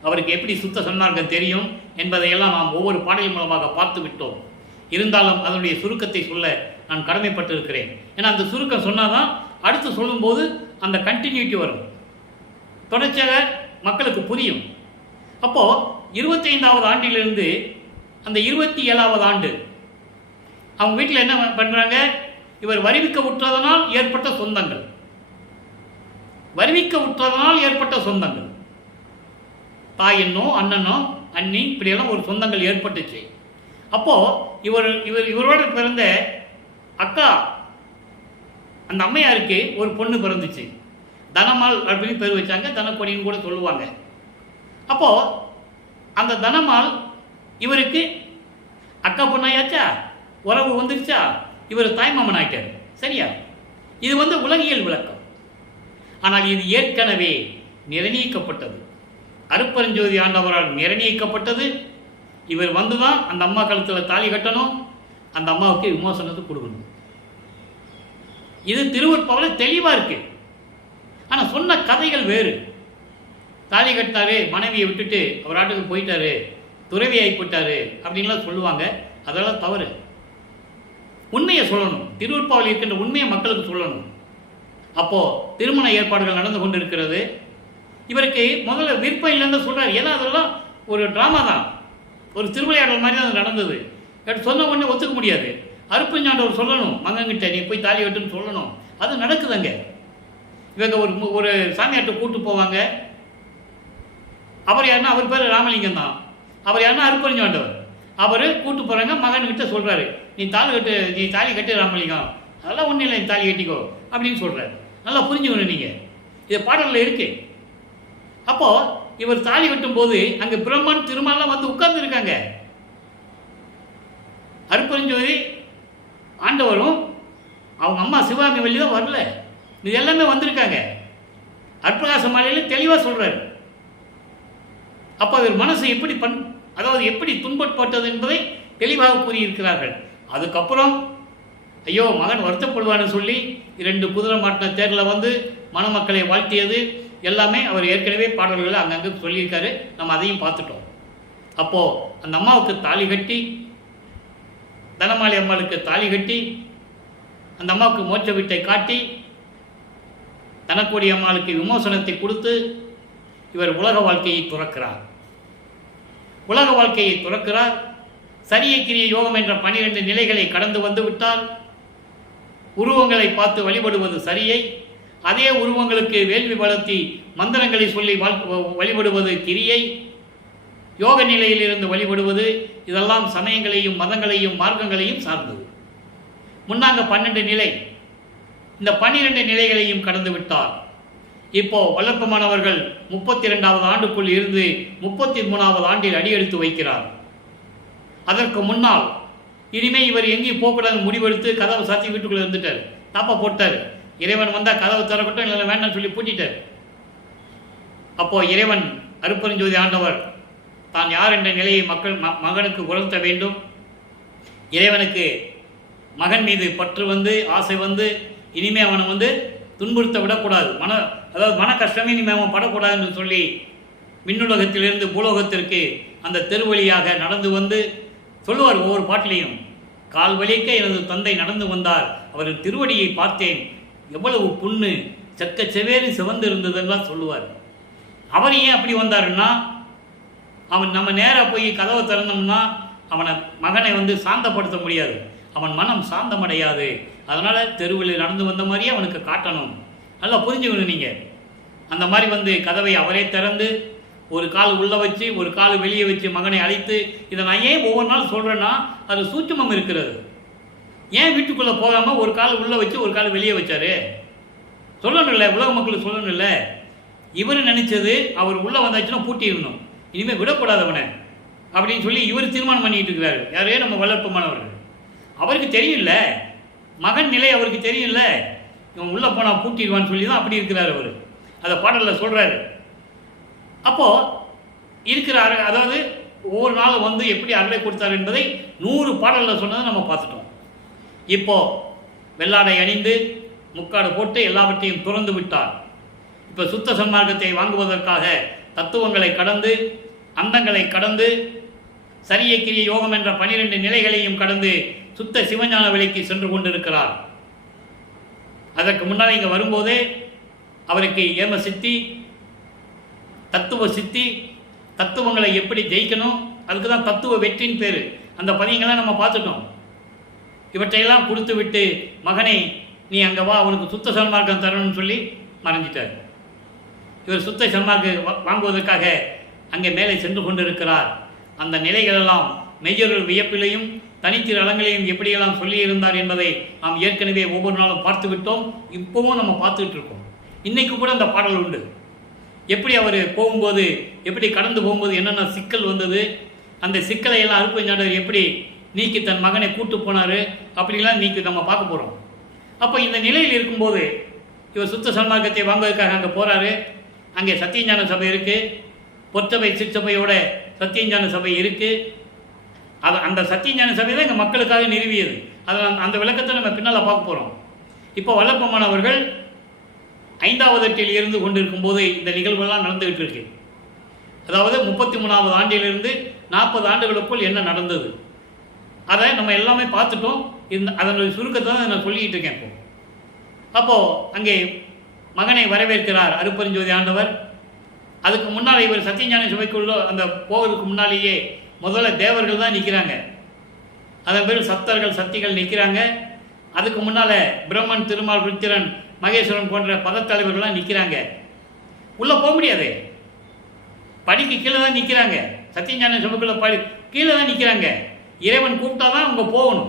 அவருக்கு எப்படி சுத்த சன்மார்க்கம் தெரியும் என்பதையெல்லாம் நாம் ஒவ்வொரு பாடலின் மூலமாக பார்த்து விட்டோம். இருந்தாலும் அதனுடைய சுருக்கத்தை சொல்ல நான் கடமைப்பட்டிருக்கிறேன். ஏன்னா அந்த சுருக்கம் சொன்னால் தான் அடுத்து சொல்லும்போது அந்த கண்டினியூட்டி வரும், தொடர்ச்சியாக மக்களுக்கு புரியும். அப்போது 25வது ஆண்டிலிருந்து அந்த 27வது ஆண்டு அவங்க வீட்டில் என்ன பண்ணுறாங்க, இவர் வருவிக்க உற்றதனால் ஏற்பட்ட சொந்தங்கள், வருவிக்க உற்றதனால் ஏற்பட்ட சொந்தங்கள், தாயனோ அண்ணனோ அண்ணி இப்படியெல்லாம் ஒரு சொந்தங்கள் ஏற்பட்டுச்சு. அப்போது இவரோட பிறந்த அக்கா அந்த அம்மையாருக்கு ஒரு பொண்ணு பிறந்துச்சு. தனமால் அப்படின்னு பேர் வச்சாங்க, தனப்பொடின்னு கூட சொல்லுவாங்க. அப்போது அந்த தனமால் இவருக்கு அக்கா பொண்ணாயாச்சா, உறவு வந்துருச்சா, இவர் தாய்மாமன் ஆயிட்டார். சரியா? இது வந்து உலகியல் விளக்கம். ஆனால் இது ஏற்கனவே நிர்ணயிக்கப்பட்டது. அருட்பெருஞ்சோதி ஆண்டவரால் நிர்ணயிக்கப்பட்டது. இவர் வந்துதான் அந்த அம்மா கழுத்தில் தாலி கட்டணும், அந்த அம்மாவுக்கு விமோசனத்தை கொடுக்கணும். இது திருவருட்பாவில் தெளிவாக இருக்கு. ஆனால் சொன்ன கதைகள் வேறு. தாலி கட்டினாரு, மனைவியை விட்டுட்டு அவர் ஆட்டுக்கு போயிட்டாரு, துறவி ஆகி போயிட்டாரு அப்படின்லாம் சொல்லுவாங்க. அதெல்லாம் தவறு. உண்மையை சொல்லணும். திருவருட்பாவில் இருக்கின்ற உண்மையை மக்களுக்கு சொல்லணும். அப்போது திருமண ஏற்பாடுகள் நடந்து கொண்டு இருக்கிறது. இவருக்கு முதல்ல விருப்பம் இல்லைன்னு சொல்கிறார். ஏன்னா அதெல்லாம் ஒரு ட்ராமா தான், ஒரு திருவிளையாடல் மாதிரி தான் நடந்தது. சொன்ன உடனே ஒத்துக்க முடியாது. அருட்பெருஞ்சாண்டவர் சொல்லணும், மகன்கிட்ட நீ போய் தாலி கட்டுன்னு சொல்லணும். அது நடக்குதுங்க. இவங்க ஒரு சாமியார்ட்ட கூட்டு போவாங்க. அவர் யாருன்னா, அவர் பேர் ராமலிங்கம் தான். அவர் யாருன்னா அருட்பெருஞ்சாண்டவர். அவர் கூட்டு போகிறாங்க, மகன்கிட்ட சொல்கிறாரு, நீ தாலி கட்டு ராமலிங்கம், அதெல்லாம் ஒன்றும் இல்லை, நீ தாலி கட்டிக்கோ அப்படின்னு சொல்கிறார். நல்லா புரிஞ்சுக்கணும் நீங்கள், இது பாடலில் இருக்கு. அப்போது இவர் தாலி கட்டும்போது அங்கே பிரம்மன் திருமாலாம் வந்து உட்கார்ந்து இருக்காங்க. அருட்பெருஞ்சோதி ஆண்டவரும் அவங்க அம்மா சிவகாமி வள்ளி தான் வரல, இது எல்லாமே வந்திருக்காங்க. அற்பகாச மாலையில் தெளிவாக சொல்கிறார். அப்போ அவர் மனசு எப்படி துன்பப்பட்டது என்பதை தெளிவாக கூறியிருக்கிறார்கள். அதுக்கப்புறம் ஐயோ மகன் வருத்தப்படுவான்னு சொல்லி 2 குதிரை மாட்டின தேரில் வந்து மணமக்களை வாழ்த்தியது எல்லாமே அவர் ஏற்கனவே பாடல்களை அங்கங்கே சொல்லியிருக்காரு. நம்ம அதையும் பார்த்துட்டோம். அப்போது அந்த அம்மாவுக்கு தாலி கட்டி, தனமாளி அம்மாளுக்கு தாலி கட்டி, அந்த அம்மாவுக்கு மோட்ச வீட்டை காட்டி, தனக்கோடி அம்மாளுக்கு விமோசனத்தை கொடுத்து இவர் உலக வாழ்க்கையை துறக்கிறார். உலக வாழ்க்கையை துறக்கிறார். சரியை கிரிய யோகம் என்ற 12 நிலைகளை கடந்து வந்து விட்டால் உருவங்களை பார்த்து வழிபடுவது சரியை, அதே உருவங்களுக்கு வேள்வி வளர்த்தி மந்திரங்களை சொல்லி வழிபடுவது கிரியை, யோக நிலையில் இருந்து வழிபடுவது இதெல்லாம் சமயங்களையும் மதங்களையும் மார்க்கங்களையும் சார்ந்தது. முன்னாங்க 12 நிலை, இந்த 12 நிலைகளையும் கடந்து விட்டார். இப்போ வல்லப்பமானவர்கள் 32வது ஆண்டுக்குள் இருந்து 33வது ஆண்டில் அடியெடுத்து வைக்கிறார். அதற்கு முன்னால் இனிமே இவர் எங்கேயும் போகக்கூடாது முடிவெடுத்து கதவை சாத்தி வீட்டுக்குள்ளே இருந்துட்டார். தாப்பா போட்டார். இறைவன் வந்தால் கதவை திறக்கட்டும், இல்லை வேண்டாம்னு சொல்லி பூட்டிட்டார். அப்போது இறைவன் அருட்பெருஞ்சோதி ஆண்டவர் தான் யார் என்ற நிலையை மகனுக்கு உணர்த்த வேண்டும். இறைவனுக்கு மகன் மீது பற்று வந்து ஆசை வந்து இனிமே அவனை வந்து துன்புறுத்த விடக்கூடாது, மன கஷ்டமே இனிமே அவன் படக்கூடாதுன்னு சொல்லி விண்ணுலகத்திலிருந்து பூலோகத்திற்கு அந்த தெருவழியாக நடந்து வந்து சொல்லுவார். ஒவ்வொரு பாட்டிலையும் கால் வலிக்க எனது தந்தை நடந்து வந்தார், அவர் திருவடியை பார்த்தேன், எவ்வளவு புண்ணு செக்க செவேறு சிவந்து இருந்ததெல்லாம் சொல்லுவார். அவர் ஏன் அப்படி வந்தாருன்னா, அவன் நம்ம நேராக போய் கதவை திறந்தோம்னா அவனை மகனை வந்து சாந்தப்படுத்த முடியாது, அவன் மனம் சாந்தமடையாது. அதனால் தெருவில் நடந்து வந்த மாதிரியே அவனுக்கு காட்டணும் நல்லா புரிஞ்சுக்கணும் நீங்கள். அந்த மாதிரி கதவை அவரே திறந்து ஒரு கால் உள்ளே வச்சு ஒரு கால் வெளியே வச்சு மகனை அழைத்து, இதை நான் ஏன் ஒவ்வொரு நாள் சொல்கிறேன்னா அது சூட்சுமம் இருக்கிறது. ஏன் வீட்டுக்குள்ளே போகாமல் ஒரு கால் உள்ளே வச்சு ஒரு கால் வெளியே வச்சார் சொல்லணும்ல, உலக மக்களுக்கு சொல்லணும்ல. இவர் நினச்சது அவர் உள்ளே வந்தாச்சுன்னா பூட்டிடணும், இனிமேல் விடக்கூடாதவனை அப்படின்னு சொல்லி இவர் தீர்மானம் பண்ணிட்டு இருக்கிறாரு. யாரே நம்ம வளர்ப்புமானவர்கள். அவருக்கு தெரியும்ல, மகன் நிலை அவருக்கு தெரியும்ல, இவன் உள்ளே போனால் பூட்டிடுவான்னு சொல்லி தான் அப்படி இருக்கிறார் அவர். அதை பாடலில் சொல்கிறாரு. அப்போது இருக்கிற அதாவது ஒவ்வொரு நாளும் எப்படி அருளை கொடுத்தார் என்பதை 100 பாடலில் சொன்னதை நம்ம பார்த்துட்டோம். இப்போது வெள்ளாடை அணிந்து முக்காடு போட்டு எல்லாவற்றையும் துறந்து விட்டார். இப்போ சுத்த சன்மார்க்கத்தை வாங்குவதற்காக தத்துவங்களை கடந்து, அந்தங்களை கடந்து, சரிய கிரிய யோகம் என்ற 12 நிலைகளையும் கடந்து சுத்த சிவஞான விலைக்கு சென்று கொண்டிருக்கிறார். அதற்கு முன்னால் இங்கே வரும்போதே அவருக்கு ஏம சித்தி, தத்துவ சித்தி, தத்துவங்களை எப்படி ஜெயிக்கணும், அதுக்கு தான் தத்துவ வெற்றின்னு பேர். அந்த பதியங்கள்லாம் நம்ம பார்த்துட்டோம். இவற்றையெல்லாம் கொடுத்து விட்டு மகனை நீ அங்கே வா, அவனுக்கு சுத்த சன்மார்க்கம் தரணும்னு சொல்லி மறைஞ்சிட்டார். இவர் சுத்த சன்மார்க்கம் வாங்குவதற்காக அங்கே மேலே சென்று கொண்டிருக்கிறார். அந்த நிலைகளெல்லாம் மெய்யொருள் வியப்பிலையும் தனித்திரு அலங்களையும் எப்படியெல்லாம் சொல்லியிருந்தார் என்பதை நாம் ஏற்கனவே ஒவ்வொரு நாளும் பார்த்து விட்டோம். இப்போவும் நம்ம பார்த்துக்கிட்டு இருக்கோம். இன்றைக்கு கூட அந்த பாடல் உண்டு. எப்படி அவர் போகும்போது, எப்படி கடந்து போகும்போது என்னென்ன சிக்கல் வந்தது, அந்த சிக்கலை எல்லாம் அருட்பெருஞ்சாண்டவர் எப்படி நீக்கி தன் மகனை கூட்டு போனார், அப்படிலாம் நீக்கி நம்ம பார்க்க போகிறோம். அப்போ இந்த நிலையில் இருக்கும்போது இவர் சுத்த சன்மார்க்கத்தை வாங்குவதற்காக அங்கே போகிறாரு. அங்கே சத்தியஞான சபை இருக்குது, பொற்சபை சிற்சபையோட சத்தியஞான சபை இருக்குது. அந்த சத்தியஞான சபை தான் இங்கே மக்களுக்காக நிறுவியது. அந்த விளக்கத்தை நம்ம பின்னால் பார்க்க போகிறோம். இப்போ வல்லப்பமானவர்கள் 5வது எட்டில் இருந்து கொண்டிருக்கும் போது இந்த நிகழ்வுகள்லாம் நடந்துகிட்டு இருக்கு. அதாவது 33வது ஆண்டிலிருந்து 40 ஆண்டுகளுக்குள் என்ன நடந்தது அதை நம்ம எல்லாமே பார்த்துட்டோம். அதனுடைய சுருக்கத்தை தான் நான் சொல்லிக்கிட்டு இருக்கேன். அப்போது அங்கே மகனை வரவேற்கிறார் அருட்பெருஞ்சோதி ஆண்டவர். அதுக்கு முன்னால் இவர் சத்தியஞான சபைக்குள்ள அந்த போவதற்கு முன்னாலேயே முதல்ல தேவர்கள் தான் நிற்கிறாங்க. அதன் பேர் சப்தர்கள் சக்திகள் நிற்கிறாங்க. அதுக்கு முன்னால் பிரம்மன், திருமால், ருத்திரன், மகேஸ்வரன் போன்ற பதத்தலைவர்கள்லாம் நிற்கிறாங்க. உள்ளே போக முடியாது, படிக்கு கீழே தான் நிற்கிறாங்க. சத்தியஞான சபைக்குள்ள கீழே தான் நிற்கிறாங்க. இறைவன் கூப்பிட்டா தான் அவங்க போகணும்.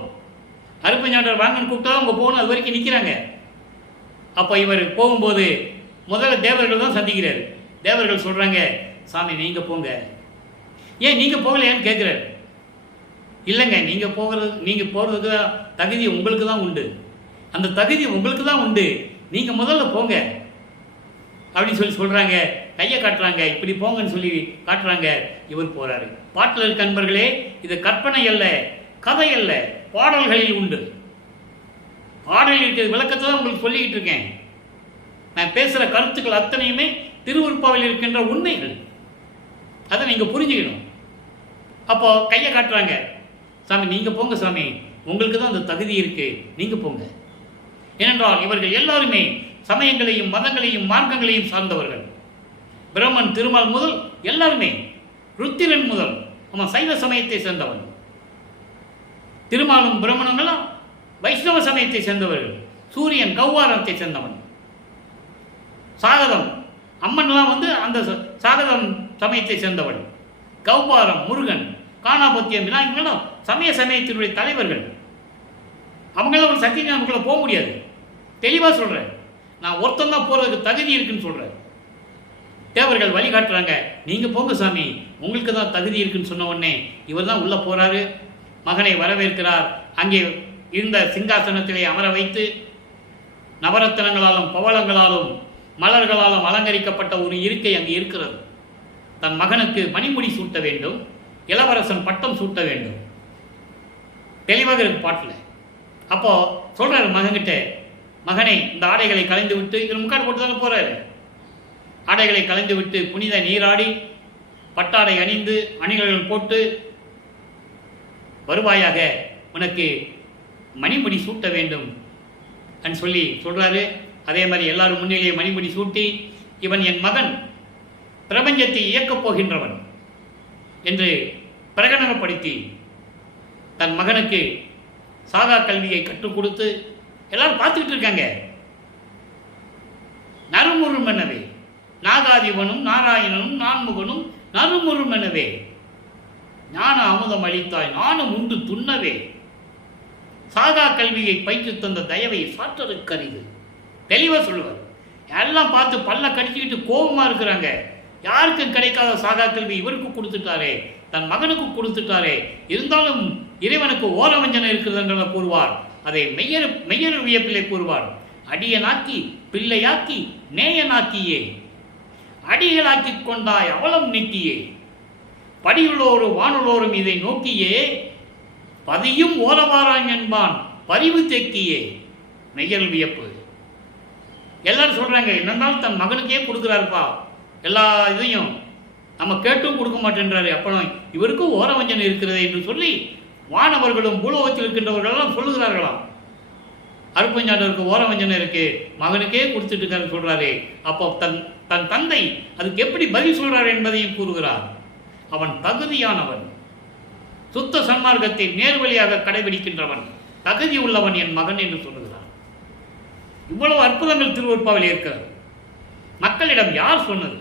அருட்பெருஞ்சாண்டவர் வாங்கன்னு கூப்பிட்டா தான் அவங்க போகணும். அது வரைக்கும் நிற்கிறாங்க. அப்போ இவர் போகும்போது முதல்ல தேவர்கள் தான் சந்திக்கிறார். தேவர்கள் சொல்கிறாங்க, சாமி நீங்கள் போங்க. ஏன் நீங்கள் போகலையான்னு கேட்குறாரு. இல்லைங்க, நீங்கள் போகிறதுக்கு தகுதி உங்களுக்கு தான் உண்டு. அந்த தகுதி உங்களுக்கு தான் உண்டு, நீங்கள் முதல்ல போங்க அப்படின்னு சொல்கிறாங்க. கையை காட்டுறாங்க, இப்படி போங்கன்னு சொல்லி காட்டுறாங்க. இவர் போகிறாரு. பாட்டில் இருக்க நண்பர்களே, இது கற்பனை அல்ல, கதை அல்ல, பாடல்களில் உண்டு. பாடலில் இருக்கிற விளக்கத்தை தான் உங்களுக்கு சொல்லிக்கிட்டு இருக்கேன். நான் பேசுகிற கருத்துக்கள் அத்தனையுமே திருவருட்பாவில் இருக்கின்ற உண்மைகள். அதை நீங்கள் புரிஞ்சுக்கணும். அப்போ கையை காட்டுறாங்க, சாமி நீங்கள் போங்க சாமி, உங்களுக்கு தான் அந்த தகுதி இருக்குது, நீங்கள் போங்க. ஏனென்றால் இவர்கள் எல்லாருமே சமயங்களையும் மதங்களையும் மார்க்கங்களையும் சார்ந்தவர்கள். பிரம்மன், திருமால் முதல் எல்லாருமே, ருத்திரன் முதல் அவன் சைவ சமயத்தை சேர்ந்தவன். திருமாலும் பிரம்மனும் வைஷ்ணவ சமயத்தை சேர்ந்தவர்கள். சூரியன் கௌவாரத்தை சேர்ந்தவன். சாகதம் அம்மன்லாம் அந்த சாகதம் சமயத்தை சேர்ந்தவன். கௌபாரம் முருகன், காணாபத்தியம் விநாயகங்களும் சமயத்தினுடைய தலைவர்கள். அவங்களாம் ஒரு சத்தியஞானத்துக்குள்ள போக முடியாது. தெளிவாக சொல்கிறேன். நான் ஒருத்தன் தான் போகிறதுக்கு தகுதி இருக்குன்னு சொல்கிறேன். தேவர்கள் வழிகாட்டுறாங்க, நீங்கள் போங்க சாமி, உங்களுக்கு தான் தகுதி இருக்குன்னு சொன்ன உடனே இவர் தான் உள்ளே போகிறாரு. மகனை வரவேற்கிறார். அங்கே இருந்த சிங்காசனத்திலே அமர வைத்து நவரத்தனங்களாலும் பவளங்களாலும் மலர்களாலும் அலங்கரிக்கப்பட்ட ஒரு இருக்கை அங்கே இருக்கிறது. தன் மகனுக்கு மணிமுடி சூட்ட வேண்டும், இளவரசன் பட்டம் சூட்ட வேண்டும். தெளிவாக இருக்கு பாட்டில். அப்போது சொல்கிறாரு மகன்கிட்ட, மகனை இந்த ஆடைகளை கலைந்து விட்டு, இதில் முக்காடு போட்டு தானே போகிறாரு, ஆடைகளை கலைந்து விட்டு புனித நீராடி பட்டாடை அணிந்து அணிகலன் போட்டு வருவாயாக, உனக்கு மணிமுடி சூட்ட வேண்டும் அப்படின்னு சொல்லி சொல்கிறாரு. அதே மாதிரி எல்லாரும் முன்னிலேயே மணிமுடி சூட்டி, இவன் என் மகன், பிரபஞ்சத்தை இயக்கப் போகின்றவன் என்று பிரகடனப்படுத்தி தன் மகனுக்கு சாதா கல்வியை கற்றுக் கொடுத்து எல்லாரும் பார்த்துக்கிட்டு இருக்காங்க. நறுமுறுமெனவே, நாகாதிபனும் நாராயணனும் நான்முகனும் நறுமுறுமெனவே, ஞான அமுதம் அளித்தாய் நானும் உண்டு துண்ணவே, சாகா கல்வியை பயிற்று தந்த தயவை சாற்றருக்கரிது. தெளிவாக சொல்லுவார். எல்லாம் பார்த்து பல்ல கடிச்சுக்கிட்டு கோபமாக இருக்கிறாங்க. யாருக்கும் கிடைக்காத சாகா கல்வி இவருக்கு கொடுத்துட்டாரே, தன் மகனுக்கு கொடுத்துட்டாரே, இருந்தாலும் இறைவனுக்கு ஓரவஞ்சனை இருக்கிறதுன்றத கூறுவார். அதை மெய்யர் வியப்பிலே கூறுவார். அடியனாக்கி பிள்ளையாக்கி நேயனாக்கியே, அடிகளாக்கி கொண்டாய் அவலம் நீக்கியே, படியுள்ளோரும் வானுள்ளோரும் இதை நோக்கியே, பதியும் ஓரவாரான் என்பான் பரிவு தேக்கியே. மெய்யர் வியப்பு. எல்லாரும் சொல்றாங்க, என்னன்னாலும் தன் மகனுக்கே கொடுக்குறாருப்பா எல்லா இதையும், நம்ம கேட்டும் கொடுக்க மாட்டேன்றாரு, அப்புறம் இவருக்கும் ஓரவஞ்சனை இருக்கிறது என்று சொல்லி வானவர்களும் பூலோகத்தில் இருக்கின்றவர்களெல்லாம் சொல்லுகிறார்களாம். அருப்பஞ்சாண்டருக்கு ஓரவஞ்சனை இருக்கு, மகனுக்கே கொடுத்துட்டு இருக்காரு சொல்றாரு. அப்போ தன் தந்தை அதுக்கு எப்படி பதில் சொல்றாரு என்பதையும் கூறுகிறார். அவன் தகுதியானவன், சுத்த சன்மார்க்கத்தை நேர்வழியாக கடைபிடிக்கின்றவன், தகுதி உள்ளவன் என் மகன் என்று சொல்லுகிறார். இவ்வளவு அற்புதங்கள் திருவருட்பாவில் இருக்கிறது. மக்களிடம் யார் சொன்னது?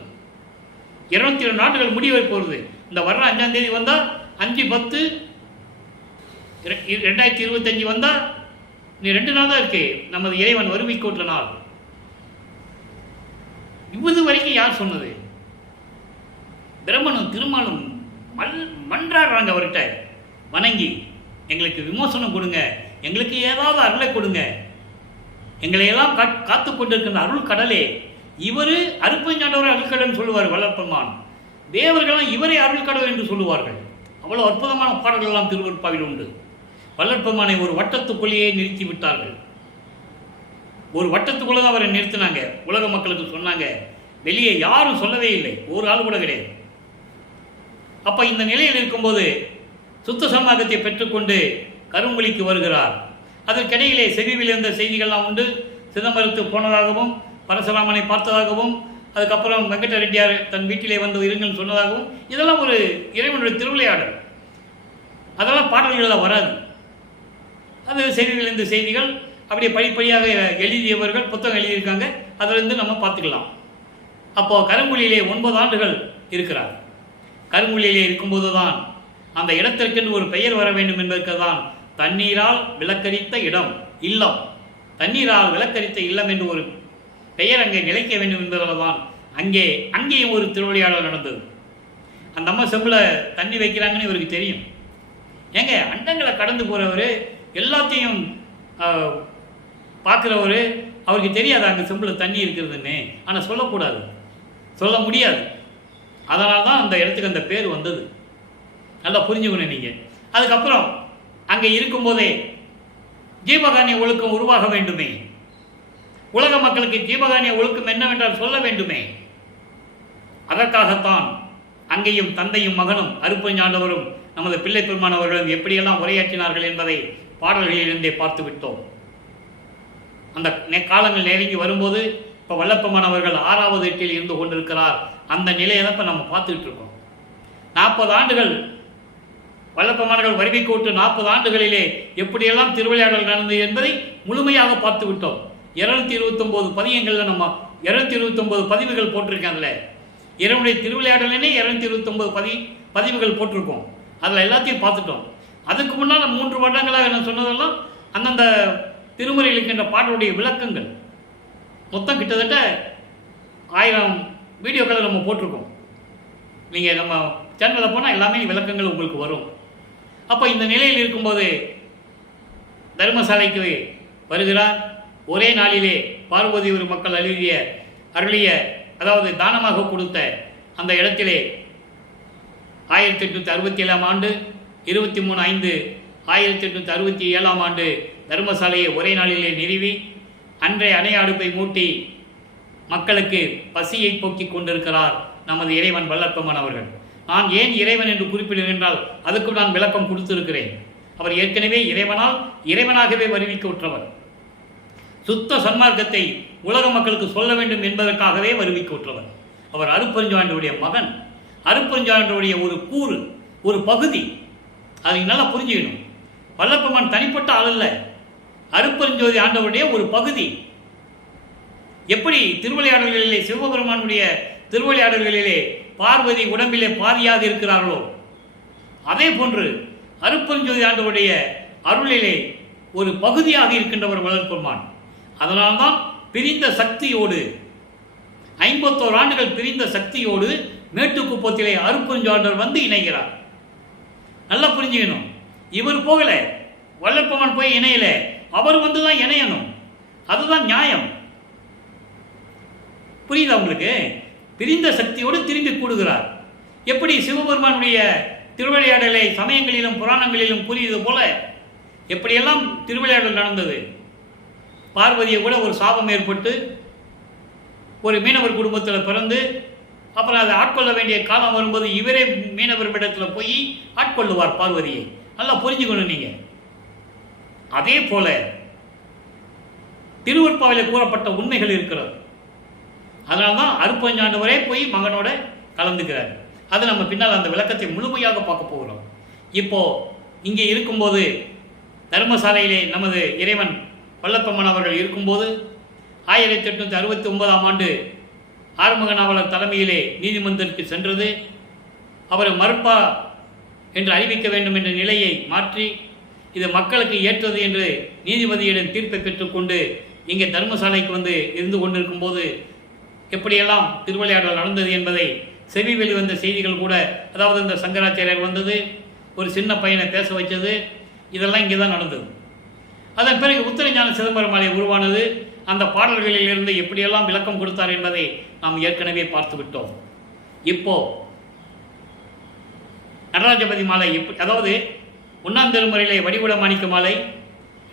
207 நாட்கள் முடிவை போகிறது. இந்த வர்ற 5ஆம் தேதி வந்தால் 5/10/2025 வந்தால் நீ 2 நாள் தான் இருக்கு. நமது இறைவன் வறுமைக்கோட்ட நாள். இவ்வது வரைக்கும் யார் சொன்னது? பிரம்மனும் திருமாலும் மன்றாடுறாங்க அவர்கிட்ட, வணங்கி எங்களுக்கு விமோசனம் கொடுங்க, எங்களுக்கு ஏதாவது அருளை கொடுங்க, எங்களை எல்லாம் காத்து கொண்டிருக்கின்ற அருள் கடலே. இவர் அருப்பஞ்சாண்டவர் அருள்கடல் சொல்லுவார் வல்லற்பெருமான். தேவர்களெல்லாம் இவரை அருள்கடல் என்று சொல்லுவார்கள். அவ்வளோ அற்புதமான பாடல்கள் எல்லாம் திருவருட்பாவில் உண்டு. வல்லற்பெருமானை ஒரு வட்டத்துக்குள்ளேயே நிறுத்தி விட்டார்கள். ஒரு வட்டத்துக்குள்ளே தான் அவரை நிறுத்தினாங்க. உலக மக்களுக்கு சொன்னாங்க, வெளியே யாரும் சொல்லவே இல்லை, ஒரு ஆள் கூட கிடையாது. அப்போ இந்த நிலையில் இருக்கும்போது சுத்த சன்மார்க்கத்தை பெற்றுக்கொண்டு கரும்புலிக்கு வருகிறார். அதற்கிடையிலே செவிவில் இருந்த செய்திகள்லாம் உண்டு. சிதம்பரத்துக்கு போனதாகவும், பரசுராமனை பார்த்ததாகவும், அதுக்கப்புறம் வெங்கட ரெட்டியார் தன் வீட்டிலே வந்து இருங்கன்னு சொன்னதாகவும், இதெல்லாம் ஒரு இறைவனுடைய திருவிளையாடல். அதெல்லாம் பாடல்களில் வராது. அது செவிவில் இருந்த செய்திகள் அப்படியே படிப்படியாக எழுதியவர்கள் புத்தகம் எழுதியிருக்காங்க, அதிலிருந்து நம்ம பார்த்துக்கலாம். அப்போது கருங்குழியிலே 9 ஆண்டுகள் இருக்கிறார். கருங்குழியிலே இருக்கும்போது தான் அந்த இடத்திற்கென்று ஒரு பெயர் வர வேண்டும் என்பதற்கு தான் தண்ணீரால் விளக்கரித்த இடம், இல்லம், தண்ணீரால் விளக்கரித்த இல்லம் என்று ஒரு பெயர் அங்கே நிலைக்க வேண்டும் என்பதால் தான் அங்கேயும் ஒரு திருவிளையாடல் நடந்தது. அந்த அம்மா செம்பில் தண்ணி வைக்கிறாங்கன்னு இவருக்கு தெரியும். ஏங்க, அண்டங்களை கடந்து போகிறவர், எல்லாத்தையும் பார்க்குறவர், அவருக்கு தெரியாது அங்கே செம்பில் தண்ணி இருக்கிறதுன்னு. ஆனால் சொல்லக்கூடாது, சொல்ல முடியாது. அதனால தான் அந்த இடத்துக்கு அந்த பேர் வந்தது. நல்லா புரிஞ்சுக்கணும் நீங்கள். அதுக்கப்புறம் அங்கே இருக்கும்போதே ஜீவகானிய ஒழுக்கம் உருவாக வேண்டுமே, உலக மக்களுக்கு ஜீவகானிய ஒழுக்கம் என்னவென்றால் சொல்ல வேண்டுமே. அதற்காகத்தான் அங்கேயும் தந்தையும் மகனும் அருப்பஞ்சாண்டவரும் நமது பிள்ளை பெருமானவர்களும் எப்படியெல்லாம் உரையாற்றினார்கள் என்பதை பாடல்களிலிருந்தே பார்த்து விட்டோம். அந்த காலங்கள் நெருங்கி வரும்போது இப்போ வல்லப்பெருமானவர்கள் 6வது எட்டில் இருந்து கொண்டிருக்கிறார். அந்த நிலையை தான் இப்போ நம்ம பார்த்துக்கிட்டு இருக்கோம். 40 ஆண்டுகள் வல்லப்பெருமானவர்கள் வருவிக்கோட்டு 40 ஆண்டுகளிலே எப்படியெல்லாம் திருவிளையாடல் நடந்தது என்பதை முழுமையாக பார்த்து விட்டோம். 229 பதியங்களில் நம்ம 229 பதிவுகள் போட்டிருக்காங்கல்ல, இறைவனுடைய திருவிளையாடலே 229 பதிவுகள் போட்டிருக்கோம். அதில் எல்லாத்தையும் பார்த்துட்டோம். அதுக்கு முன்னால் 3 வருடங்களாக நான் சொன்னதெல்லாம் அந்தந்த திருமுறையில் இருக்கின்ற பாடலுடைய விளக்கங்கள். மொத்தம் கிட்டத்தட்ட 1000 வீடியோக்களை நம்ம போட்டிருக்கோம். நீங்கள் நம்ம சேனலில் போனால் எல்லாமே விளக்கங்கள் உங்களுக்கு வரும். அப்போ இந்த நிலையில் இருக்கும்போது தர்மசாலைக்கு வருகிறார். ஒரே நாளிலே பார்வதி ஒரு மக்கள் அருளிய அதாவது தானமாக கொடுத்த அந்த இடத்திலே 1867ஆம் ஆண்டு 23/5/1867ஆம் ஆண்டு தர்மசாலையை ஒரே நாளிலே நிறுவி அன்றைய அணைய அடுப்பை மூட்டி மக்களுக்கு பசியை போக்கிக் கொண்டிருக்கிறார் நமது இறைவன் வல்லற்பெருமான் அவர்கள். நான் ஏன் இறைவன் என்று குறிப்பிடுகிறேன் என்றால் அதுக்கும் நான் விளக்கம் கொடுத்திருக்கிறேன். அவர் ஏற்கனவே இறைவனாகவே வருவிக்கவுற்றவர். சுத்த சன்மார்க்கத்தை உலக மக்களுக்கு சொல்ல வேண்டும் என்பதற்காகவே வருவிக்கவுற்றவர். அவர் அருப்பெருஞ்சாண்டவருடைய மகன், அருப்பெருஞ்சாண்டவருடைய ஒரு கூறு, ஒரு பகுதி. அதை நல்லா புரிஞ்சுக்கணும். வல்லப்பெருமான் தனிப்பட்ட ஆள் அல்ல, அருப்பெருஞ்சோதி ஆண்டவருடைய ஒரு பகுதி. எப்படி திருவிளையாடல்களிலே சிவபெருமானுடைய திருவிளையாடல்களிலே பார்வதி உடம்பிலே பாதியாக இருக்கிறார்களோ அதே போன்று அருட்பெருஞ்சோதி ஆண்டவருடைய அருளிலே ஒரு பகுதியாக இருக்கின்றவர் வள்ளற்பெருமான். அதனால்தான் பிரிந்த சக்தியோடு 51 ஆண்டுகள் பிரிந்த சக்தியோடு மேட்டுக்குப்பத்திலே அருட்பெருஞ்சாண்டவர் வந்து இணைகிறார். நல்லா புரிஞ்சுக்கணும். இவர் போகல, வள்ளற்பெருமான் போய் இணையல, அவர் வந்து தான் இணையணும். அதுதான் நியாயம். புரியுதா உங்களுக்கு? பிரிந்த சக்தியோடு திரும்பி கூடுகிறார். எப்படி சிவபெருமானுடைய திருவிளையாடலை சமயங்களிலும் புராணங்களிலும் கூறியது போல எப்படியெல்லாம் திருவிளையாடல் நடந்தது. பார்வதியை கூட ஒரு சாபம் ஏற்பட்டு ஒரு மீனவர் குடும்பத்தில் பிறந்து அப்புறம் அதை ஆட்கொள்ள வேண்டிய காலம் வரும்போது இவரே மீனவர் இடத்துல போய் ஆட்கொள்ளுவார் பார்வதியை. நல்லா புரிஞ்சுக்கணும் நீங்க. அதே போல திருவருட்பாவிலே கூறப்பட்ட உண்மைகள் இருக்கிறது. அதனால்தான் அருட்பெருஞ்சாண்டவரே போய் மகனோட கலந்துக்கிறார். அது நம்ம பின்னால் அந்த விளக்கத்தை முழுமையாக பார்க்க போகிறோம். இப்போ இங்கே இருக்கும்போது தர்மசாலையிலே நமது இறைவன் வள்ளற்பெருமான் அவர்கள் இருக்கும்போது 1869ஆம் ஆண்டு ஆறுமுக நாவலர் தலைமையிலே நீதிமன்றத்திற்கு சென்றது. அவரை மறுப்பா என்று அறிவிக்க வேண்டும் என்ற நிலையை மாற்றி இது மக்களுக்கு ஏற்றது என்று நீதிபதியிடம் தீர்ப்பை பெற்றுக்கொண்டு இங்கே தர்மசாலைக்கு வந்து இருந்து கொண்டிருக்கும் போது எப்படியெல்லாம் திருவிளையாடல் நடந்தது என்பதை செவி வெளிவந்த செய்திகள் கூட, அதாவது இந்த சங்கராச்சாரியர் வந்தது, ஒரு சின்ன பையனை பேச வச்சது, இதெல்லாம் இங்கே தான் நடந்தது. அதன் பிறகு உத்தரஞான சிதம்பரம் மாலை உருவானது. அந்த பாடல்களிலிருந்து எப்படியெல்லாம் விளக்கம் கொடுத்தார் என்பதை நாம் ஏற்கனவே பார்த்து விட்டோம். இப்போ நடராஜபதி மாலை அதாவது 1ஆம் திருமுறையிலே வடிவுட மாணிக்க மாலை,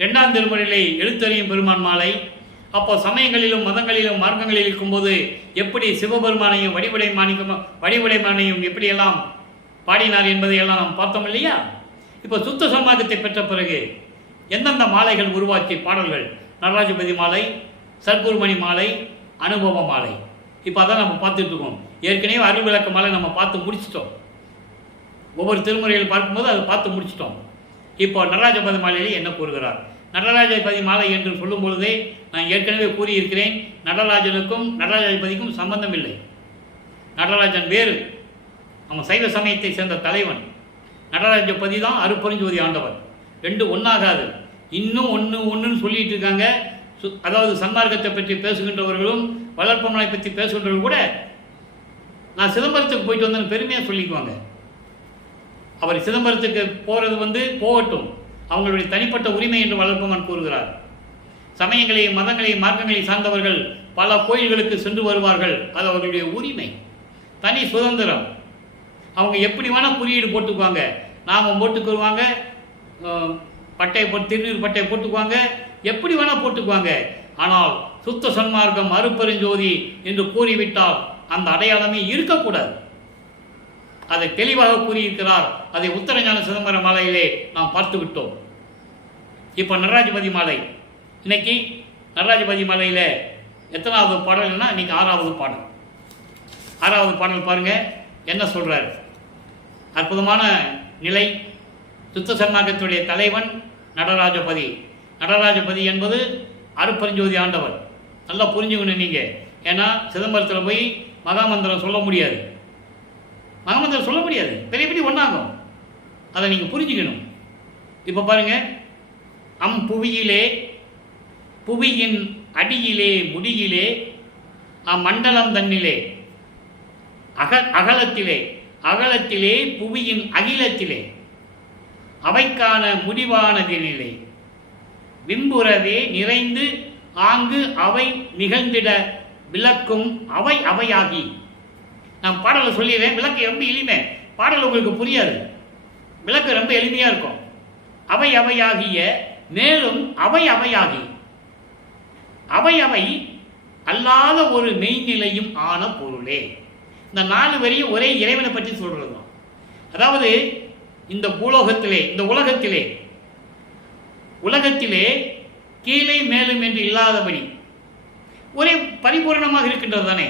2ஆம் திருமுறையிலே எழுத்தறியும் பெருமான் மாலை, அப்போ சமயங்களிலும் மதங்களிலும் மார்க்கங்களில் இருக்கும்போது எப்படி சிவபெருமானையும் வடிவுடை மானையும் எப்படியெல்லாம் பாடினார் என்பதையெல்லாம் நாம் பார்த்தோம் இல்லையா? இப்போ சுத்த சன்மார்க்கத்தை பெற்ற பிறகு எந்தெந்த மாலைகள் உருவாக்கி பாடல்கள், நடராஜபதி மாலை, சர்க்குருமணி மாலை, அனுபவ மாலை, இப்போ அதான் நம்ம பார்த்துட்டு இருக்கோம். ஏற்கனவே அருள் விளக்க மாலை நம்ம பார்த்து முடிச்சிட்டோம். ஒவ்வொரு திருமுறைகள் பார்க்கும்போது அதை பார்த்து முடிச்சிட்டோம். இப்போ நடராஜபதி மாலையில் என்ன கூறுகிறார்? நடராஜபதி மாலை என்று சொல்லும் பொழுதே நான் ஏற்கனவே கூறியிருக்கிறேன், நடராஜனுக்கும் நடராஜபதிக்கும் சம்பந்தம் இல்லை. நடராஜன் வேறு, அவன் சைவ சமயத்தை சேர்ந்த தலைவன். நடராஜபதி தான் அருட்பெருஞ்சோதி ஆண்டவர். ரெண்டு ஒன்றாகாது. இன்னும் ஒன்றுன்னு சொல்லிட்டு இருக்காங்க. அதாவது சன்மார்க்கத்தை பற்றி பேசுகின்றவர்களும் வளர்ப்பமனை பற்றி பேசுகின்றவர்கள் கூட நான் சிதம்பரத்துக்கு போயிட்டு வந்தேன்னு பெருமையாக சொல்லிக்குவாங்க. அவர் சிதம்பரத்துக்கு போகிறது போகட்டும், அவங்களுடைய தனிப்பட்ட உரிமை என்று வளர்ப்பமன் கூறுகிறார். சமயங்களையும் மதங்களையும் மார்க்கங்களையும் சார்ந்தவர்கள் பல கோயில்களுக்கு சென்று வருவார்கள், அது அவர்களுடைய உரிமை, தனி சுதந்திரம். அவங்க எப்படி வேணால் குறியீடு போட்டுக்குவாங்க, நாமம் போட்டுக்குருவாங்க, பட்டையை போட்டு திருநீர் பட்டையை போட்டுக்குவாங்க, எப்படி வேணால் போட்டுக்குவாங்க. ஆனால் சுத்த சன்மார்க்கம் அருட்பெருஞ்சோதி என்று கூறிவிட்டால் அந்த அடையாளமே இருக்கக்கூடாது. அதை தெளிவாக கூறியிருக்கிறார். அதை உத்தரஞான சிதம்பரம் மாலையிலே நாம் பார்த்து விட்டோம். இப்போ நடராஜபதி மாலை, இன்னைக்கு நடராஜபதி மாலையில் எத்தனாவது பாடல்னா இன்னைக்கு 6வது பாடல். 6வது பாடல் பாருங்க என்ன சொல்றாரு. அற்புதமான நிலை. சுத்த சன்மார்க்கத்துடைய தலைவன் நடராஜபதி. நடராஜபதி என்பது அருட்பெருஞ்சோதி ஆண்டவர். நல்லா புரிஞ்சுக்கணும் நீங்க. ஏன்னா சிதம்பரத்தில் போய் மகாமந்திரம் சொல்ல முடியாது, மகாமந்திரம் சொல்ல முடியாது, பெரிய பெரிய ஒன்றாகும். அதை நீங்கள் புரிஞ்சுக்கணும். இப்போ பாருங்க, புவியிலே புவியின் அடியிலே முடியிலே அம்மண்டலம் தன்னிலே அகலத்திலே அகலத்திலே புவியின் அகிலத்திலே அவைக்கான முடிவானதிலே விம்புறவே நிறைந்து ஆங்கு அவை நிகழ்ந்திட விளக்கும் அவை அவையாகி. நான் பாடலை சொல்லிடுறேன், விளக்கு ரொம்ப எளிமை, பாடல் உங்களுக்கு புரியாது, விளக்கு ரொம்ப எளிமையாக இருக்கும். அவை அவையாகிய மேலும் அவை அவையாகி அவை அவை அல்லாத ஒரு மெய்நிலையும் ஆன பொருளே. இந்த 4 வரியும் ஒரே இறைவனை பற்றி சொல்றது தான். அதாவது இந்த பூலோகத்திலே, இந்த உலகத்திலே கீழே மேலும் என்று இல்லாதபடி ஒரே பரிபூர்ணமாக இருக்கின்றது தானே.